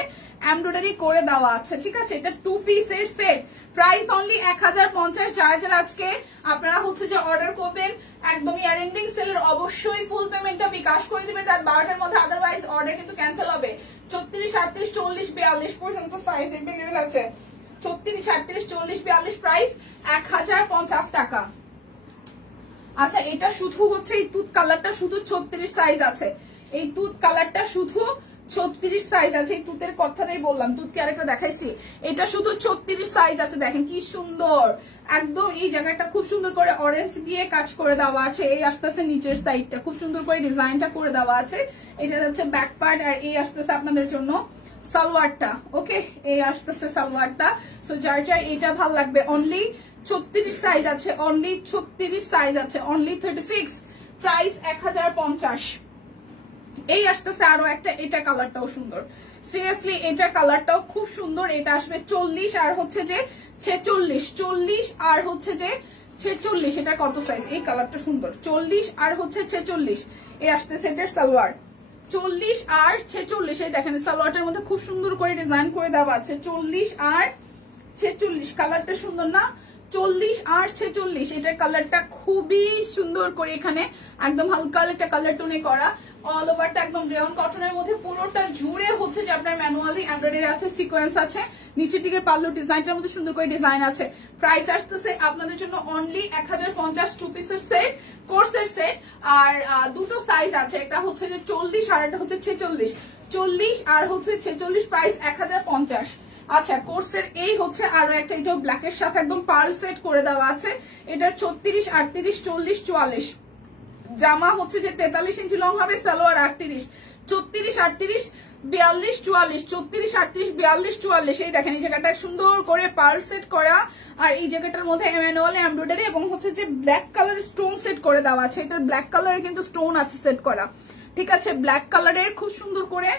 এমব্রয়ডারি করে দেওয়া আছে। ঠিক আছে, এটা 2 পিসের সেট। Price only 1050। যারা আজকে আপনারা হচ্ছে যে অর্ডার করবেন একদম ইয়ার এন্ডিং সেলের, অবশ্যই ফুল পেমেন্টটা বিকাশ করে দিবেন রাত 12টার মধ্যে, আদারওয়াইজ অর্ডার কিন্তু ক্যান্সেল হবে। 36, 38, 40, 42 পর্যন্ত সাইজ এভেলেবল আছে। 36, 38, 40, 42 প্রাইস 1050 টাকা। আচ্ছা, এটা শুধু হচ্ছে এই তুত কালারটা শুধু 36 সাইজ আছে। এই তুত কালারটা শুধু 36 সাইজ আছে। এই তুতের কথাটাই বললাম, তুতকে আরেকটা দেখাইছি। এটা শুধু 36 সাইজ আছে। দেখেন কি সুন্দর, একদম এই জায়গাটা খুব সুন্দর করে অরেঞ্জ দিয়ে কাজ করে দেওয়া আছে। এই আসতেছে নিচের সাইডটা খুব সুন্দর করে ডিজাইনটা করে দেওয়া আছে। এটা হচ্ছে ব্যাক পার্ট। আর এই আসতেছে আপনাদের জন্য সালোয়ারটা। ওকে, এই আসতেছে সালোয়ারটা। সো যার এটা ভালো লাগবে, অনলি 36 সাইজ আছে, অনলি 36 সাইজ আছে, অনলি 36। প্রাইস 1050। এই আসতেছে আরো একটা, এটা কালারটাও সুন্দর। সিরিয়াসলি এটা কালারটাও খুব সুন্দর। এটা আসবে 40 আর হচ্ছে যে 46, 40 আর হচ্ছে যে 46। এটা কত সাইজ? এই কালারটা সুন্দর। 40 আর হচ্ছে 46। এই আসতেছে এটার সালোয়ার। 40 আর 46। এই দেখেন সালোয়ারটার মধ্যে খুব সুন্দর করে ডিজাইন করে দেওয়া আছে। 40 আর 46 কালারটা সুন্দর না? 40 আর 46 এটার কালারটা খুবই সুন্দর করে এখানে একদম হালকা একটা কালার টোনে করা। অল ওভারটা একদম রেয়ন কটনের মধ্যে, পুরোটা জুড়ে হচ্ছে যে আপনার ম্যানুয়ালি এমব্রয়ডারি আছে, সিকোয়েন্স আছে। নিচের দিকে পাল্লু ডিজাইনটার মধ্যে সুন্দর করে ডিজাইন আছে। প্রাইস আসতেছে আপনাদের জন্য অনলি 1050। 2 পিসের সেট, কোর্সের সেট। আর দুটো সাইজ আছে, একটা হচ্ছে যে 40 আর একটা হচ্ছে 46। 40 আর হচ্ছে 46, প্রাইস 1050। আচ্ছা, কোর্সের এই হচ্ছে আরো একটা, এটা ব্ল্যাকের সাথে একদম পার্ল সেট করে দেওয়া আছে। এটার 36, 38, 40, 44। জামা হচ্ছে যে 43 ইঞ্চি লং হবে, সালোয়ার 38। 34, 38, 42, 44। 34, 38, 42, 44। এই দেখেন এই জায়গাটা সুন্দর করে পার্ল সেট করা। আর এই জায়গাটার মধ্যে ম্যানুয়াল এমব্রয়ডারি এবং হচ্ছে যে ব্ল্যাক কালার স্টোন সেট করে দেওয়া আছে। এটার ব্ল্যাক কালারে কিন্তু স্টোন আছে সেট করা। ঠিক আছে, ব্ল্যাক কালারের খুব সুন্দর করে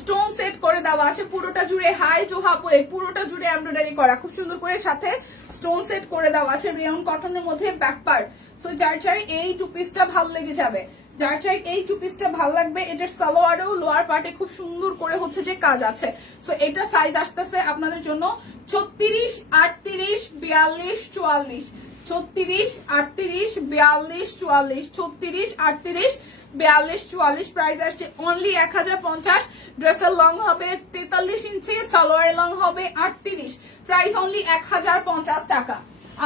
স্টোন সেট করে দেওয়া আছে। পুরোটা জুড়ে হাই জোহাপোয়ে, পুরোটা জুড়ে এমব্রয়ডারি করা, খুব সুন্দর করে সাথে স্টোন সেট করে দেওয়া আছে। রেয়ন কটনের মধ্যে ব্যাক পার্ট। সো যার এই 2 পিসটা ভালো লেগে যাবে, যার এই 2 পিসটা ভালো লাগবে। এটার সালোয়ারেও লোয়ার পার্টে খুব সুন্দর করে হচ্ছে যে কাজ আছে। সো এটা সাইজ আসতেছে আপনাদের জন্য 36, 38, 42, 44। 36, 38, 42, 44। 36, 38, 42, 44। প্রাইস আসছে অনলি 1050। ড্রেসের লং হবে 43 ইঞ্চি, সালোয়ারের লং হবে 38। প্রাইস অনলি 1050 টাকা।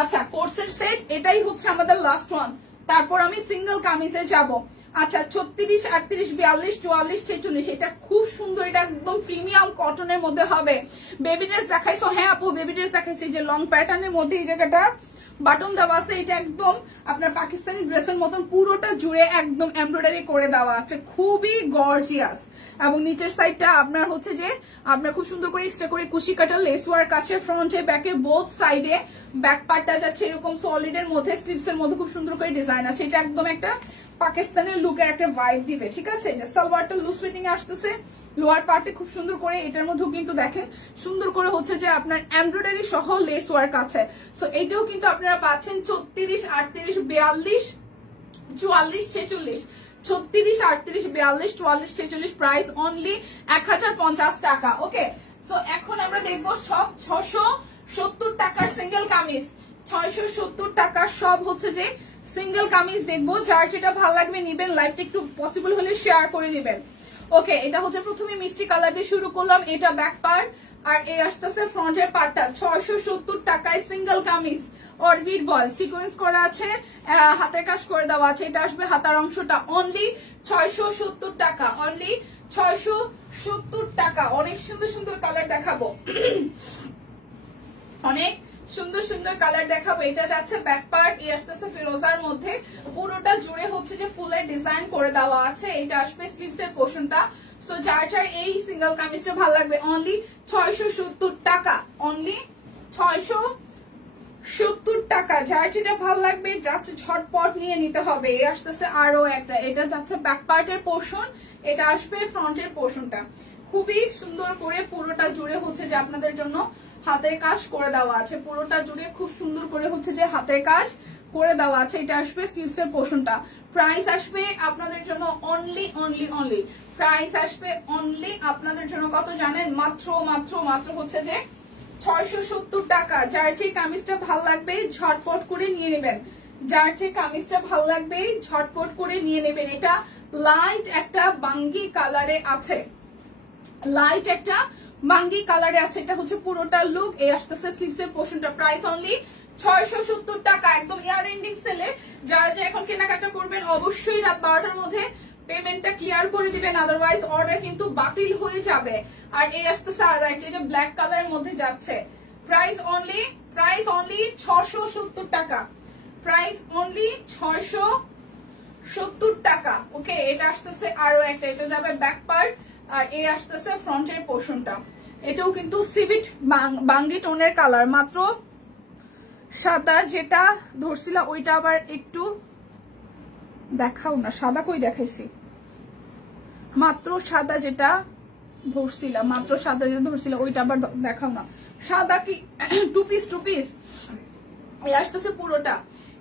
আচ্ছা, কোর্সের সেট এটাই হচ্ছে আমাদের লাস্ট ওয়ান। তারপর আমি সিঙ্গেল কামিজে যাব। আচ্ছা, 36, 38, 42, 44, 46। এটা খুব সুন্দর, এটা একদম প্রিমিয়াম কটনের মধ্যে হবে। বেবি ড্রেস দেখাইছো? হ্যাঁ আপু, বেবি ড্রেস দেখাইছি। যে লং প্যাটার্নের মধ্যে এই জায়গাটা বাটন দেওয়া আছে, এটা একদম আপনার পাকিস্তানি ড্রেসের মতন পুরোটা জুড়ে একদম এমব্রয়ডারি করে দেওয়া আছে, খুবই গর্জিয়াস। এবং নিচের সাইডটা আপনার হচ্ছে যে আপনার খুব সুন্দর করে এক্সট্রা করে কুশি কাটা লেস ওয়ার্ক আছে, ফ্রন্টে ব্যাকে বোথ সাইডে, ব্যাক পার্টটা যাচ্ছে এরকম সলিড এর মধ্যে, স্লিভস এর মধ্যে খুব সুন্দর করে ডিজাইন আছে। এটা একদম একটা পাকিস্তানের লুকের একটা ভাইব দিবে, ঠিক আছে। যে সালোয়ারটা লুজ ফিটিং আসতেছে, লোয়ার পার্টে খুব সুন্দর করে, এটার মধ্যেও কিন্তু দেখেন সুন্দর করে হচ্ছে যে আপনার এমব্রয়ডারি সহ লেস ওয়ার্ক আছে। সো এইটাও কিন্তু আপনারা পাচ্ছেন 34, 38, 42, 44, 46, 36, 38, 42, 44, 46, প্রাইস অনলি 1050 টাকা। ওকে, সো এখন আমরা দেখবো সব 670 টাকার সিঙ্গেল কামিজ, 670 টাকার সব হচ্ছে যে সিঙ্গেল কামিজ দেখবো। যার যেটা ভালো লাগবে নিবেন, লাইভটা একটু পসিবল হলে শেয়ার করে দিবেন। ওকে, এটা হচ্ছে প্রথমে মিষ্টি কালার দিয়ে শুরু করলাম, এটা ব্যাক পার্ট, আর এই আসতেছে ফ্রন্টের পার্টটা। 670 টাকায় সিঙ্গেল কামিজ, অরবিট বল সিকোয়েন্স করা আছে, হাতের কাজ করে দেওয়া আছে। এটা আসবে হাতার অংশটা, অনলি 670 টাকা, অনলি 670 টাকা। অনেক সুন্দর সুন্দর কালার দেখাবো, অনেক সুন্দর সুন্দর কালার দেখাবো। এটা যাচ্ছে ব্যাক পার্ট, এই আসতেছে ফিরোজার মধ্যে, পুরোটা জুড়ে হচ্ছে যে ফুলের ডিজাইন করে দেওয়া আছে। এটা আসবে স্লিভস এর পোর্শনটা। সো যার যার এই সিঙ্গেল কামিজটা ভালো লাগবে, অনলি 670 টাকা, অনলি 670 টাকা। যার যেটা ভালো লাগবে জাস্ট ঝটপট নিয়ে নিতে হবে। এই আসতেছে আরো একটা, এটা যাচ্ছে ব্যাক পার্টের পোর্শন, এটা আসবে ফ্রন্টের পোর্শনটা। খুবই সুন্দর করে পুরোটা জুড়ে হচ্ছে যে আপনাদের জন্য হাতের কাজ করে দেওয়া আছে, পুরোটা জুড়ে খুব সুন্দর করে হচ্ছে যে হাতের কাজ করে দেওয়া আছে। এটা আসবে স্লিভস এর পোর্শনটা। প্রাইস আসবে আপনাদের জন্য অনলি অনলি অনলি, প্রাইস আসবে অনলি আপনাদের জন্য কত জানেন? মাত্র মাত্র মাত্র হচ্ছে যে 670 টাকা। যার যে কামিজটা ভালো লাগবে ঝটপট করে নিয়ে নেবেন, যার যে কামিজটা ভালো লাগবে ঝটপট করে নিয়ে নেবেন। এটা লাইট একটা বাঙ্গি কালারে আছে, লাইট একটা বাঙ্গি কালারে আছে। এটা হচ্ছে পুরোটা লুক, এই আসতেছে স্লিভস এর পোর্শনটা। প্রাইস অনলি 670 টাকা, একদম ইয়ার এন্ডিং সেলে। যারা যে এখন কেনাকাটা করবেন অবশ্যই রাত 12টার মধ্যে পেমেন্টটা ক্লিয়ার করে দিবেন, আদারওয়াইজ অর্ডার কিন্তু বাতিল হয়ে যাবে। আর এই আসতেছে আর রাইট, এটা ব্ল্যাক কালারের মধ্যে যাচ্ছে। প্রাইস অনলি 670 টাকা, প্রাইস অনলি 670 টাকা। ওকে, এটা আসতেছে আরো একটা, এটা যাবে ব্যাক পার্ট, আর এই আসতেছে ফ্রন্টের পোর্শনটা। এটাও কিন্তু সিভিট বাঙ্গি টোনের কালার, মাত্র সাদা যেটা ধরছিল ওইটা আবার একটু দেখাও না, সাদা কই দেখাইছি, মাত্র সাদা যেটা ধরছিলাম, মাত্র সাদা যেটা ধরছিল ওইটা আবার দেখাও না। সাদা কি টু পিস এই আসতেছে পুরোটা,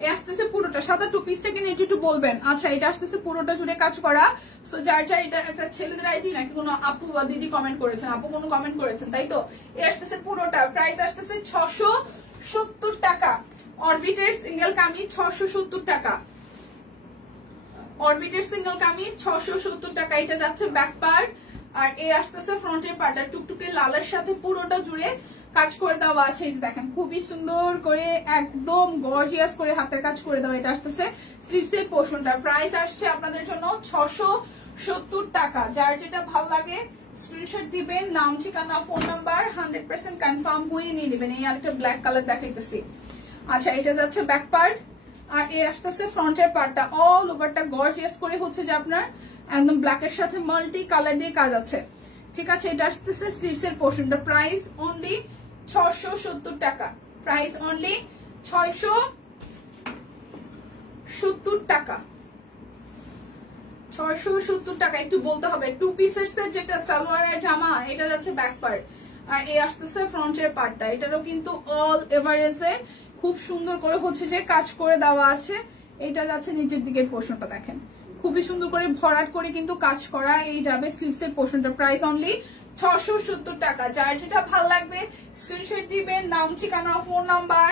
এই আসতেছে পুরোটা সাদা। টু পিসটাকে নিয়ে একটু বলবেন। আচ্ছা, এটা আসতেছে পুরোটা জুড়ে কাজ করা। সো যার যার এটা একটা ছেলেদের আইডি নাকি কোনো আপু বা দিদি কমেন্ট করেছেন, আপু কোনো কমেন্ট করেছেন তাই তো। এই আসতেছে পুরোটা, প্রাইস আসতেছে 670 টাকা। অরবিটের সিঙ্গেল কামিজ 670 টাকা, অরবিটের সিঙ্গেল কামিজ 670 টাকা। এটা যাচ্ছে ব্যাক পার্ট, আর এই আসতেছে ফ্রন্টের পার্ট। আর টুকটুকে লালের সাথে পুরোটা জুড়ে কাজ করে দেওয়া আছে। এই যে দেখেন খুবই সুন্দর করে একদম গর্জিয়াস করে হাতের কাজ করে দেওয়া। এটা আসতেছে স্লিভস এর পোর্শনটা। প্রাইস আসছে আপনাদের জন্য 670 টাকা। যার যেটা ভালো লাগে স্ক্রিনশট দিবেন, নাম ঠিকানা ফোন নাম্বার 100% কনফার্ম হয়ে নিয়ে নেবেন। এই আরেকটা ব্ল্যাক কালার দেখাইতেছি। আচ্ছা, এটা যাচ্ছে ব্যাক পার্ট, আর এই আসতেছে ফ্রন্টের পার্টটা। অল ওভারটা গর্জিয়াস করে হচ্ছে যে আপনার একদম ব্ল্যাকের সাথে মাল্টি কালার দিয়ে কাজ আছে, ঠিক আছে। এটা আসতেছে স্লিভস এর পোর্শনটা। প্রাইস অনলি 670 টাকা, প্রাইস অনলি 670 টাকা, 670 টাকা। একটু বলতে হবে, টু পিসের সেট যেটা সালোয়ার আর জামা, এটা যাচ্ছে ব্যাক পার্ট, আর এই আসতেছে ফ্রন্টের পার্টটা। এটারও কিন্তু অল এভারেজে খুব সুন্দর করে হচ্ছে যে কাজ করে দেওয়া আছে। এটা যাচ্ছে নিচের দিকের পোর্শনটা, দেখেন খুবই সুন্দর করে ভরাট করে কিন্তু কাজ করা। এই যাবে স্লিভস এর পোর্শনটা। প্রাইস অনলি 670 টাকা। যার যেটা ভালো লাগবে স্ক্রিনশট দিবেন, নাম ঠিকানা ফোন নাম্বার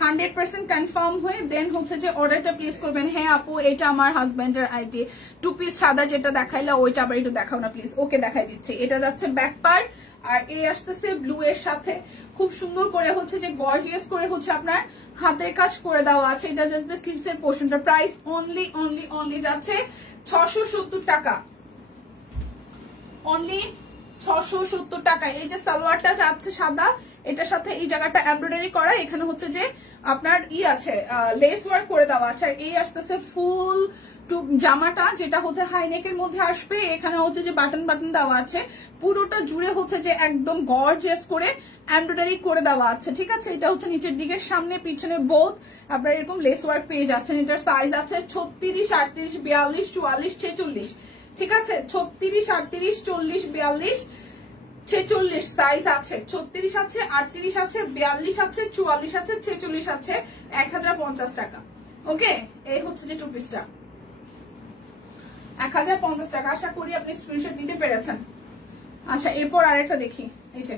100% কনফার্ম হয়ে দেন হচ্ছে যে অর্ডারটা প্লেস করবেন। হ্যাঁ আপু, এটা আমার হাজবেন্ডের আইডি। টু পিস সাদা যেটা দেখাইলা ওইটা আবার একটু দেখাও না প্লিজ। ওকে, দেখাই দিচ্ছি। এটা যাচ্ছে ব্যাক পার্ট, আর এই আসতেছে ব্লু এর সাথে খুব সুন্দর করে হচ্ছে যে গর্জিয়াস করে হচ্ছে আপনার হাতের কাজ করে দেওয়া আছে। এটা যাচ্ছে স্লিভস এর পোর্শনটা। প্রাইস অনলি অনলি অনলি যাচ্ছে 670 টাকা, অনলি 670 টাকা। এই যে সালোয়ারটা যাচ্ছে সাদা, এটার সাথে এই জায়গাটা এমব্রয়ডারি করা, এখানে হচ্ছে যে আপনার আছে লেস ওয়ার্ক করে দেওয়া আছে। আর এই আসতেছে ফুল জামাটা, যেটা হচ্ছে হাইনেকের মধ্যে আসবে, এখানে হচ্ছে যে বাটন বাটন দেওয়া আছে, পুরোটা জুড়ে হচ্ছে যে একদম গর্জিয়াস করে এমব্রয়ডারি করে দেওয়া আছে। ঠিক আছে, এটা হচ্ছে নিচের দিকে, সামনে পিছনে বোথ আপনারা এরকম লেস ওয়ার্ক পেয়ে যাচ্ছেন। এটার সাইজ আছে 36, 38, 42, 44, 46। ঠিক আছে, 36, 38, 40, 42, 46 সাইজ আছে। 36 আছে, 38 আছে, 42 আছে, 44 আছে, 46 আছে। 1050 টাকা। ওকে, এই হচ্ছে যে টু পিসটা 1050 টাকা। আশা করি আপনি স্ক্রিনশট নিতে পেরেছেন। আচ্ছা, এরপর আরেকটা দেখি। এই যে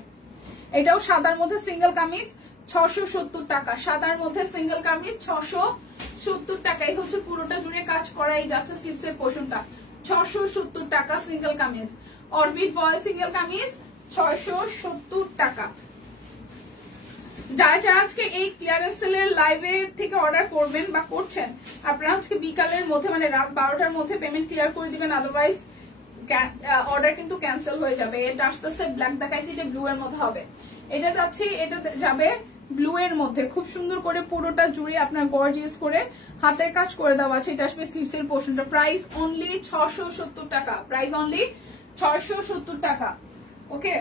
এটাও সাদার মধ্যে সিঙ্গেল কামিজ 670 টাকা। সাদার মধ্যে সিঙ্গেল কামিজ 670 টাকা। এই হচ্ছে পুরোটা জুড়ে কাজ করা, এই যাচ্ছে স্লিপসের পোর্শনটা 670 টাকা সিঙ্গেল কামিজ। অরবিট ভয়েল সিঙ্গেল কামিজ 670 টাকা। যারা যারা আজকে এই ক্লিয়ারেন্স সেলের লাইভে থেকে অর্ডার করবেন বা করছেন, আপনারা আজকে বিকালের মধ্যে মানে রাত 12টার মধ্যে পেমেন্ট ক্লিয়ার করে দিবেন, আদারওয়াইজ অর্ডার কিন্তু ক্যান্সেল হয়ে যাবে। এটা আসতেছে ব্ল্যাক দেখাইছি, এটা ব্লু এর মধ্যে হবে। এটা যাচ্ছে, এটা যাবে ব্লু এর মধ্যে, খুব সুন্দর করে পুরোটা জুড়ে আপনার গর্জিয়াস করে হাতের কাজ করে দেওয়া আছে। এটা আসবে স্লিভসের পোর্শনটা। প্রাইস অনলি 670 টাকা। প্রাইস অনলি 670 টাকা। ওকে,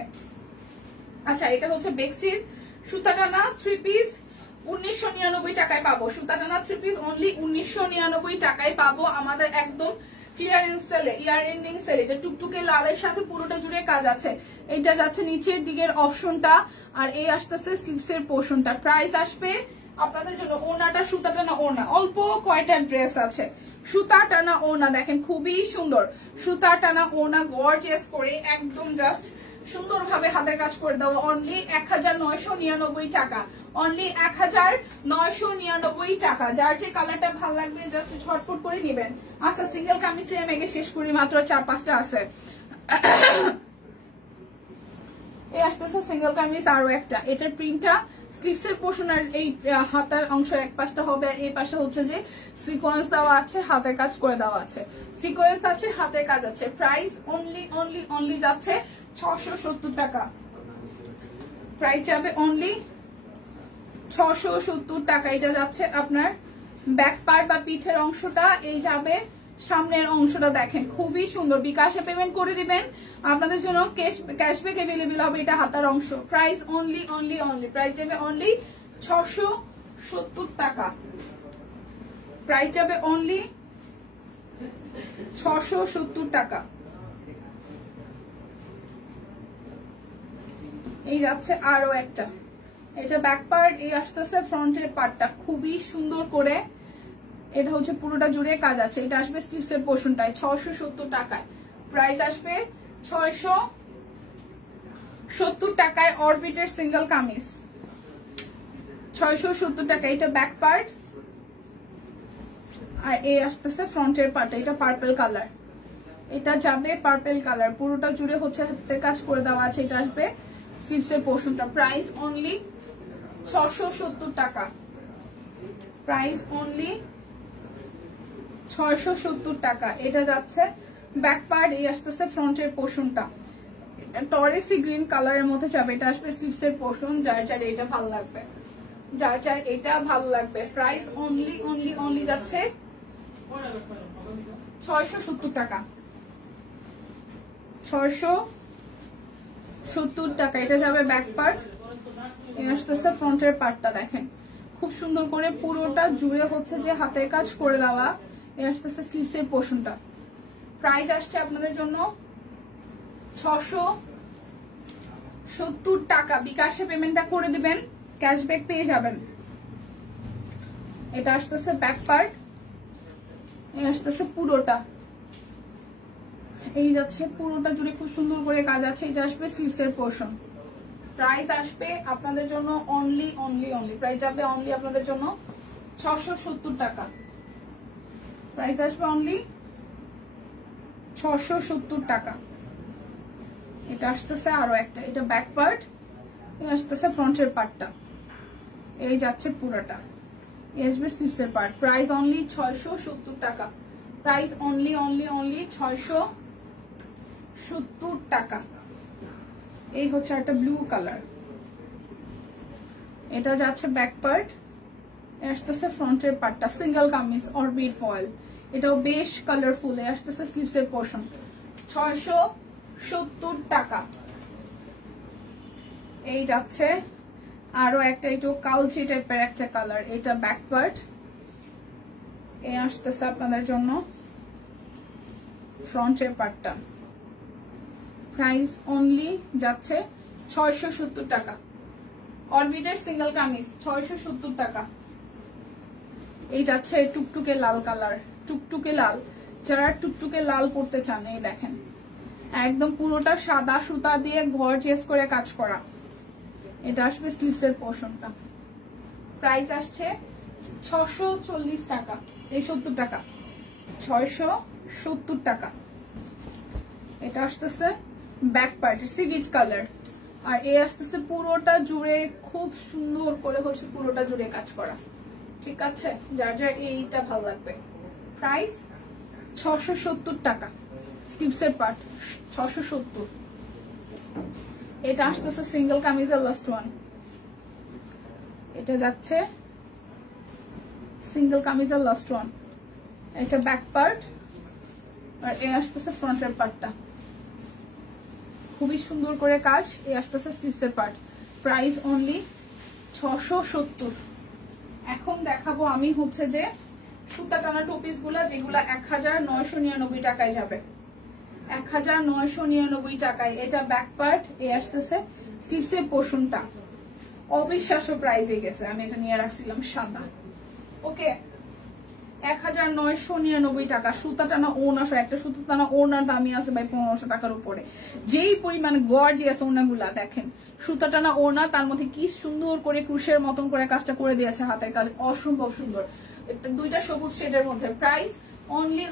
আচ্ছা, এটা হচ্ছে বেক্সির সুতাটানা 3 পিস 1999 টাকায় পাবো। সুতাটানা 3 পিস অনলি 1999 টাকায় পাবো আমাদের একদম ক্লিয়ারেন্স সেলে, ইয়ার এন্ডিং সেলে। এটা টুকটুকে লালের সাথে পুরোটা জুড়ে কাজ আছে। এটা যাচ্ছে নিচের দিকের অপশনটা, আর এই আসতেছে স্লিভসের পোর্শনটা। প্রাইস আসবে আপনাদের জন্য, ওনাটা সুতা টানা ওনা, অল্প কয়টা ড্রেস আছে, সুতা টানা ওনা দেখেন খুবই সুন্দর, সুতা টানা ওনা গর্জিয়াস করে একদম জাস্ট সুন্দরভাবে হাতের কাজ করে দেবো। অনলি 1999 টাকা। অনলি 1999 টাকা। যার যে কালারটা ভালো লাগবে জাস্ট ঝটপট করে নেবেন। আচ্ছা, সিঙ্গেল কামিজটা আমি আগে শেষ করি, মাত্র 4-5টা আছে। এই আসতেছে সিঙ্গেল কামিজ আরো একটা। এটার প্রিন্টটা স্লিভসের পোর্শন আর এই হাতার অংশ এক পাশটা হবে, আর এই পাশে হচ্ছে যে সিকোয়েন্স দেওয়া আছে, হাতের কাজ করে দেওয়া আছে, সিকোয়েন্স আছে, হাতের কাজ আছে। প্রাইস অনলি অনলি অনলি যাচ্ছে 670 টাকা। প্রাইস যাবে অনলি 670 টাকা। এটা যাচ্ছে আপনার ব্যাক পার্ট বা পিঠের অংশটা, এই যাবে সামনের অংশটা দেখেন খুবই সুন্দর। বিকাশে পেমেন্ট করে দিবেন, আপনাদের জন্য ক্যাশব্যাক অ্যাভেলেবল হবে। এটা হাতার অংশ। Price only only only, price যাবে অনলি 670 টাকা। প্রাইস যাবে অনলি 670 টাকা। এই যাচ্ছে আরো একটা, এটা ব্যাক পার্ট, এই আসতেছে ফ্রন্টের পার্টটা খুবই সুন্দর করে, এটা হচ্ছে পুরোটা জুড়ে কাজ আছে। এটা আসবে স্লিভসের পোর্শনটায় 670 টাকায়। প্রাইস আসবে 670 টাকায়। অরবিটের সিঙ্গেল কামিজ 670 টাকা। এটা ব্যাক পার্ট, আর এই আসতেছে ফ্রন্টের পার্ট, এটা পার্পল কালার, এটা যাবে পার্পল কালার, পুরোটা জুড়ে হচ্ছে হাতের কাজ করে দেওয়া আছে। এটা আসবে স্লিভসের পোর্শনটা। প্রাইস অনলি 670 টাকা। প্রাইস অনলি 670 টাকা। এটা যাচ্ছে ব্যাক পার্ট, এই আসতেছে ফ্রন্টের পোর্শনটা, এটা টরেসি গ্রিন কালারের মধ্যে যাবে। এটা আসবে স্লিভসের পোর্শন। যার যার এটা ভালো লাগবে, যার যার এটা ভালো লাগবে। প্রাইস অনলি অনলি অনলি যাচ্ছে 670 টাকা। 670 টাকা। এটা যাবে ব্যাক পার্ট, এই আসতেছে ফ্রন্টের পার্টটা দেখেন খুব সুন্দর করে পুরোটা জুড়ে হচ্ছে যে হাতের কাজ করে দেওয়া। এই আসতেছে স্লিভসের পোর্শনটা। প্রাইস আসছে আপনাদের জন্য 670 টাকা। বিকাশে পেমেন্টটা করে দিবেন, ক্যাশব্যাক পেয়ে যাবেন। এটা আসতেছে ব্যাক পার্ট, এই আসতেছে পুরোটা, এই যাচ্ছে পুরোটা জুড়ে খুব সুন্দর করে কাজ আছে। এটা আসবে স্লিভসের পোর্শন। প্রাইস আসবে আপনাদের জন্য অনলি অনলি অনলি, প্রাইস যাবে অনলি আপনাদের জন্য 670 টাকা। প্রাইস আসবে অনলি 670 টাকা। এটা আসতেছে আরো একটা, এটা ব্যাক পার্ট, আসতেছে ফ্রন্টের পার্টটা, এই যাচ্ছে পুরোটা, এই আসবে স্লিভসের পার্ট। প্রাইস অনলি 670 টাকা। প্রাইস অনলি অনলি অনলি 670 টাকা। এই হচ্ছে একটা ব্লু কালার, এটা যাচ্ছে ব্যাক পার্ট, আসতেছে ফ্রন্টের পার্টটা সিঙ্গেল কামিজ অরবিট ফয়েল, এটাও বেশ কালারফুল। আসতেছে স্লিভসের পোর্শন 670 টাকা। এই যাচ্ছে আরো একটা একটু কালচি টাইপের একটা কালার, এটা ব্যাক পার্ট। এই আসতেছে আপনাদের জন্য ফ্রন্টের পার্টটা, প্রাইস অনলি যাচ্ছে 670 টাকা। অরবিটের সিঙ্গেল কামিজ 670 টাকা। এই যাচ্ছে টুকটুকে লাল কালার, টুকটুকে লাল, যারা টুকটুকে লাল পড়তে চান এই দেখেন একদম পুরোটা সাদা সুতা দিয়ে গর্জিয়াস করে কাজ করা। এটা আসবে স্লিভসের পোর্শনটা, প্রাইস আসছে 640 টাকা, এই 70 টাকা, 670 টাকা। এটা আসতেছে ব্যাক পার্ট সিগিট কালার, আর এই আসতেছে পুরোটা জুড়ে খুব সুন্দর করে হচ্ছে পুরোটা জুড়ে কাজ করা। ঠিক আছে, যার যার এইটা ভালো লাগবে। প্রাইস 670 টাকা, স্লিভসের পার্ট 670। এটা আসতেছে সিঙ্গেল কামিজের লাস্ট ওয়ান, এটা যাচ্ছে সিঙ্গেল কামিজের লাস্ট ওয়ান। এটা ব্যাক পার্ট, আর এই আসতেছে ফ্রন্টের পার্টটা, খুবই সুন্দর করে কাজ। এই আসতেছে স্লিভসের পার্ট, প্রাইস অনলি 670। এখন দেখাবো আমি হচ্ছে যে সুতা টানা টপিস গুলা, যেগুলা 1999 টাকায় যাবে, 1999 টাকায়। এটা ব্যাক পার্ট, এই আসতেছে স্লিভসের পোর্শনটা, অবিশ্বাস্য প্রাইসে গেছে। আমি এটা নিয়ে রাখছিলাম সাদা। ওকে, 1999 টাকা। সুতা টানা ওড়না, একটা সুতা টানা ওড়নার দামই আছে ভাই 1500 টাকার উপরে। যেই পরিমাণ গর্জিয়াস ওড়নাগুলা দেখেন, সুতা টানা ওড়না, তার মধ্যে কি সুন্দর করে ক্রুশের মতন করে কাজটা করে দিয়েছে, হাতের কাজ অসম্ভব সুন্দর। দুইটা সবুজ শেডের মধ্যে, প্রাইস অনলি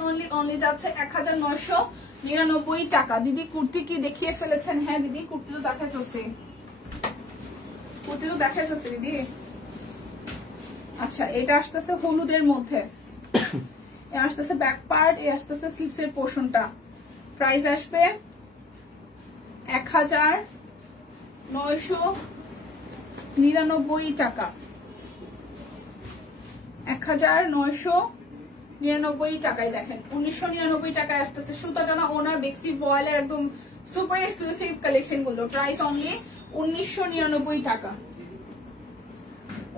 যাচ্ছে 1999 টাকা। দিদি কুর্তি কি দেখিয়ে ফেলেছেন? হ্যাঁ দিদি, কুর্তি তো দেখা ফেলছি, কুর্তি তো দেখা ফেলছি দিদি। আচ্ছা, এটা আসতেছে হলুদের মধ্যে, আসতেছে ব্যাক পার্ট, এই আসতেছে স্লিভসের পোর্শনটা, প্রাইস আসবে 1999 টাকা, 1999 টাকায়। দেখেন 1999 টাকায় আসতেছে সুতা টানা ওনার বেক্সি ভয়েলের একদম সুপার এক্সক্লুসিভ কালেকশন গুলো, প্রাইস অনলি 1999 টাকা,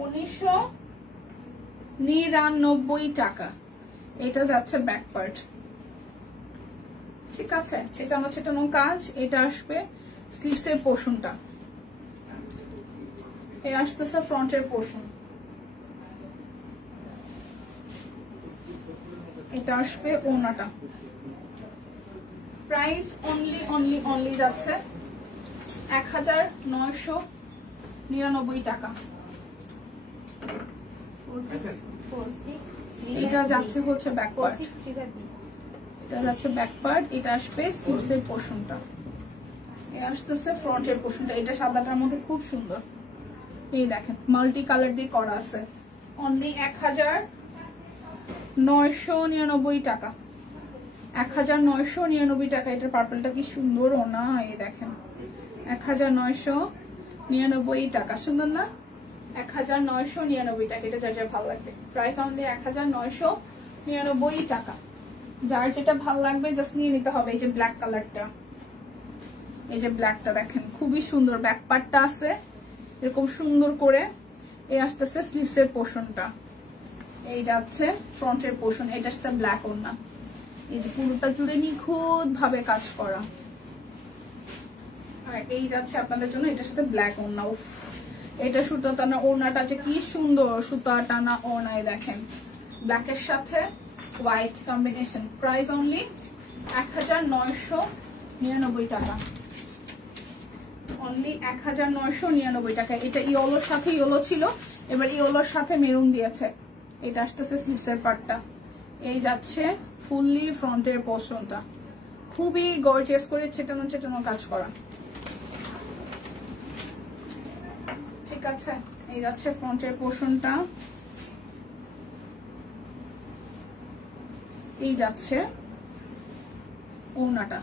1999 টাকা। এটা যাচ্ছে ব্যাক পার্ট। ঠিক আছে, ছেটানো ছেটানো কাজ। এটা আসবে স্লিভসের পোর্শনটা, এই আসতেছে ফ্রন্টের পোর্শন, এটা আসবে ওড়নাটা। প্রাইস অনলি যাচ্ছে 1999 টাকা। এটা যাচ্ছে হচ্ছে ব্যাক পার্ট, এটা যাচ্ছে ব্যাক পার্ট, এটা আসবে স্লিভসের পোর্শনটা, এই আসতেছে ফ্রন্টের পোর্শনটা। এটা সাদাটার মধ্যে খুব সুন্দর, এই দেখেন মাল্টি কালার দিয়ে করা আছে। অনলি 1999 টাকা, 1999 টাকা। এটার পার্পলটা কি সুন্দর না, এই দেখেন 1999 টাকা, সুন্দর না? 1999 টাকা। এটা যার যার ভালো লাগবে, প্রাইস অনলি 1999 টাকা। যার যেটা ভালো লাগবে জাস্ট নিয়ে নিতে হবে। এই যে ব্ল্যাক কালারটা, এই যে ব্ল্যাকটা দেখেন খুবই সুন্দর, ব্যাক পার্টটা আছে এরকম সুন্দর করে, এই আসতেছে স্লিভসের পোর্শনটা, এই যাচ্ছে ফ্রন্টের পোর্শন। এটার সাথে ব্ল্যাক ওড়না, এই যে পুরোটা জুড়ে নিখুঁত ভাবে কাজ করা। আর এই যাচ্ছে আপনাদের জন্য এটার সাথে ব্ল্যাক ওড়না। উফ, এটা সুতা টানা ওড়নাটা যে কি সুন্দর, সুতা টানা ওড়নায় দেখেন ব্ল্যাকের সাথে হোয়াইট কম্বিনেশন। প্রাইস অনলি 1999 টাকা, অনলি 1999 টাকা। এটা ইয়েলোর সাথে ইয়েলো ছিল, এবার ইয়েলোর সাথে মেরুন দিয়েছে। এটা আসতেছে স্লিভসের পার্টটা, এই যাচ্ছে ফুললি ফ্রন্টের পোর্শনটা, খুবই গর্জিয়াস করে ছেটানো ছেটানো কাজ করা। ঠিক আছে, এই যাচ্ছে ফ্রন্টের পোর্শনটা, এই যাচ্ছে ওড়নাটা।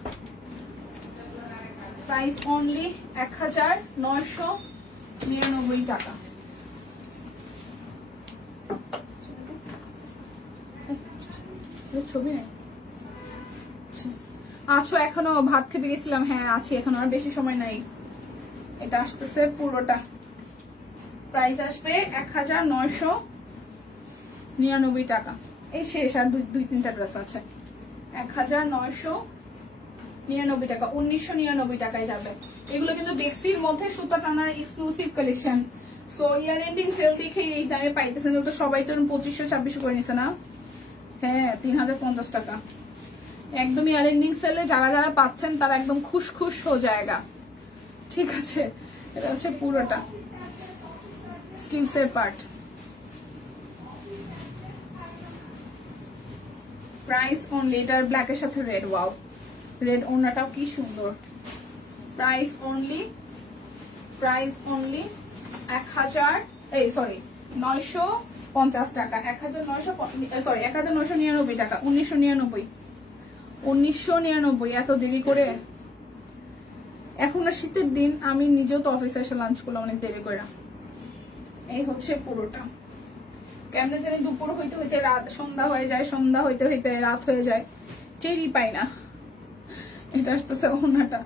প্রাইস অনলি 1999 টাকা, ছবি নেই আছো এখনো? ভাত খেতে গেছিলাম। হ্যাঁ আছি এখনো, আর বেশি সময় নাই। এটা আসতেছে পুরোটা, প্রাইস আসবে 1999 টাকা। এই শেষ, আর দুই তিনটা ড্রেস আছে। 1999 টাকা, 1999 টাকায় যাবে। এগুলো কিন্তু বেক্সির মধ্যে সুতা টানার exclusive collection. So year ending sell দেখে এই দামে পাইতেছেন। তো সবাই তো 2500-2600 করে নিছে না? হ্যাঁ 3050 টাকা একদম ইয়ার এন্ডিং সেলে। যারা যারা পাচ্ছেন তারা একদম খুশ হো জায়গা। ঠিক আছে, এটা হচ্ছে পুরোটা স্লিভসের পার্ট। প্রাইস অনলি, এটার ব্ল্যাকের সাথে রেড, ওয়াও রেড ওড়নাটাও কি সুন্দর। প্রাইস অনলি 950 টাকা, 1999 টাকা, 1999। এত দেরি করে? এখন আর শীতের দিন, আমি নিজেও তো অফিসে এসে লাঞ্চ করলাম অনেক দেরি করে। এই হচ্ছে পুরোটা। কেমনে জানি দুপুর হইতে হইতে রাত, সন্ধ্যা হয়ে যায়, সন্ধ্যা হইতে হইতে রাত হয়ে যায়, টেরই পাই না। এটা আসতেছে ওড়নাটা।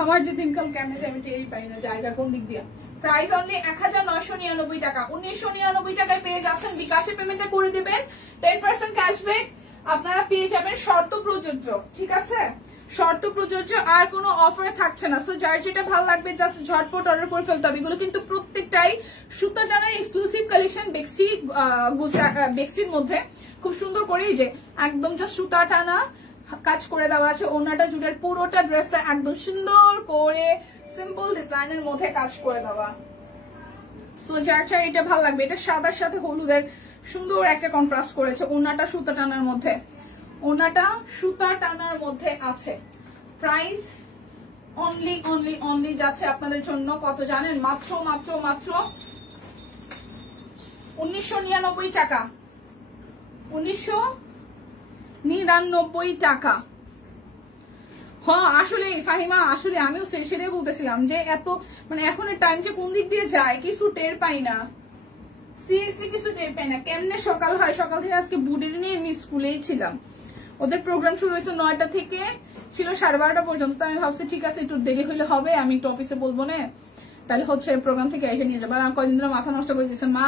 আমার যে দিনকাল কেমনে যায় আমি টেরই পাই না, জায়গা কোন দিক দিয়ে। প্রাইস অনলি 1999 টাকা, 1999 টাকায় পেয়ে যাচ্ছেন। বিকাশে পেমেন্টটা করে দেবেন, 10% ক্যাশব্যাক আপনারা পেয়ে যাবেন। শর্ত প্রযোজ্য, ঠিক আছে? শর্ত প্রযোজ্য, আর কোনো অফার থাকছে না। সো যার যেটা ভালো লাগবে জাস্ট ঝটপট অর্ডার করে ফেলতে হবে। এগুলো কিন্তু প্রত্যেকটাই সুতা টানার এক্সক্লুসিভ কালেকশন। বেক্সির মধ্যে খুব সুন্দর করে এই যে একদম জাস্ট সুতা টানা কাজ করে দেওয়া আছে। ওড়নাটা জুড়ে পুরোটা ড্রেসে একদম সুন্দর করে সিম্পল ডিজাইনের মধ্যে কাজ করে দেওয়া। সো যার এটা ভালো লাগবে, এটা সাদার সাথে হলুদের সুন্দর একটা কন্ট্রাস্ট করেছে। ওড়নাটা সুতা টানার মধ্যে, ওড়নাটা সুতা টানার মধ্যে আছে। প্রাইস অনলি যাচ্ছে আপনাদের জন্য কত জানেন? মাত্র 1999 টাকা, 1999 টাকা। হ্যাঁ আসলে ফাহিমা, আসলে আমিও সেটাই বলতেছিলাম যে এত মানে এখনের টাইম যে কোন দিক দিয়ে যায় কিছু টের পাই না, সিরিয়াসলি কিছু টের পাই না। কেমনে সকাল হয়, সকাল থেকে আজকে বুড়ির নিয়ে আমি স্কুলেই ছিলাম। ওদের প্রোগ্রাম শুরু হয়েছে 9টা থেকে, ছিল 12:30 পর্যন্ত। আমি ভাবছি ঠিক আছে একটু দেরি হইলে হবে, আমি একটু অফিসে বলবো না, তাহলে হচ্ছে প্রোগ্রাম থেকে এসে নিয়ে যাবো। আর কয়দিন ধরে মাথা নষ্ট করে দিচ্ছে, মা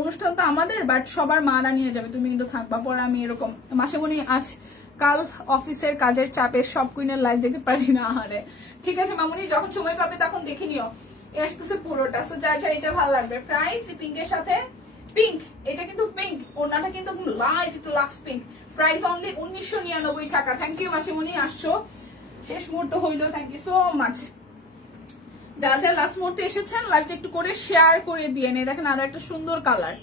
অনুষ্ঠান তো আমাদের বাট সবার মারা নিয়ে যাবে, তুমি কিন্তু থাকবা। পরে আমি এরকম মাসেমনি আজ কাল অফিসের কাজের চাপে সব কুইনের লাইভ দেখতে পারি না। আরে ঠিক আছে মামুনি, যখন সময় পাবে তখন দেখে নিও। আসতেছে পুরোটা। সো যার এটা ভালো লাগবে। প্রাইস পিঙ্কের সাথে পিঙ্ক, এটা কিন্তু পিঙ্ক, ওড়নাটা কিন্তু লাইট একটু লাক্স পিঙ্ক। প্রাইস অনলি 1999 টাকা। থ্যাংক ইউ মাসিমণি, আসছো শেষ মুহূর্ত হইলো, থ্যাংক ইউ সো মাচ। যারা যারা লাস্ট মুহূর্তে এসেছেন লাইভটা একটু করে শেয়ার করে দিয়ে নেই। দেখেন আরো একটা সুন্দর কালার,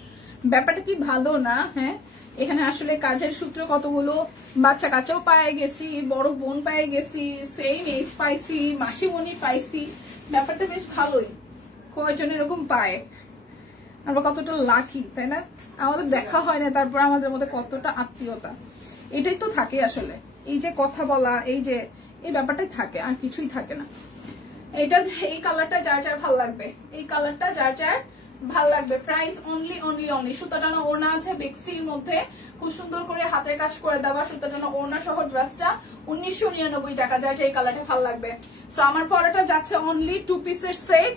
ব্যাপারটা কি ভালো না? হ্যাঁ এখানে আসলে কাজের সূত্রে কতগুলো বাচ্চা কাচ্চাও পায়ে গেছি, বড় বোন পায়ে গেছি, সেম এজ পাইছি, মাসিমণি পাইছি। ব্যাপারটা বেশ ভালোই, কয়জন এরকম পায়, আমরা কতটা লাকি তাই না? আমাদের দেখা হয় না, তারপর আমাদের মধ্যে কতটা আত্মীয়তা, এটাই তো থাকে আসলে। এই যে কথা বলা, এই যে এই ব্যাপারটাই থাকে, আর কিছুই থাকে না। এটা এই কালারটা যার যার ভালো লাগবে, এই কালারটা যার যার ভালো লাগবে। প্রাইস অনলি সুতা টানা ওড়না আছে বেক্সির মধ্যে, খুব সুন্দর করে হাতের কাজ করে দেওয়া সুতা টানা ওড়না সহ ড্রেসটা 1999 টাকা। যার এই কালারটা ভালো লাগবে। সো আমার পরাটা যাচ্ছে অনলি 2 পিসের সেট,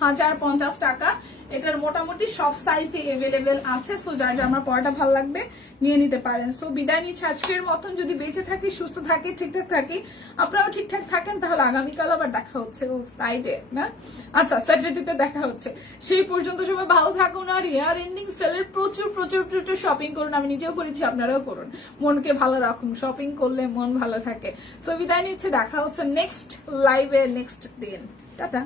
1050 টাকা। এটার মোটামুটি সব সাইজে এভেলেবেল আছে। সো যার যার আমার পরাটা ভালো লাগবে নিয়ে নিতে পারেন। সো বিদায় নিচ্ছি আজকের মতন। যদি বেঁচে থাকি, সুস্থ থাকি, ঠিকঠাক থাকি, আপনারাও ঠিকঠাক থাকেন, তাহলে আগামীকাল আবার দেখা হচ্ছে। ও ফ্রাইডে না, আচ্ছা স্যাটারডেতে দেখা হচ্ছে। সেই পর্যন্ত সবাই ভালো থাকুন, আর ইয়ার এন্ডিং সেলের প্রচুর প্রচুর প্রচুর শপিং করুন। আমি নিজেও করেছি, আপনারাও করুন। মনকে ভালো রাখুন, শপিং করলে মন ভালো থাকে। সো বিদায় নিচ্ছে, দেখা হচ্ছে নেক্সট লাইভে নেক্সট দিন। টাটা।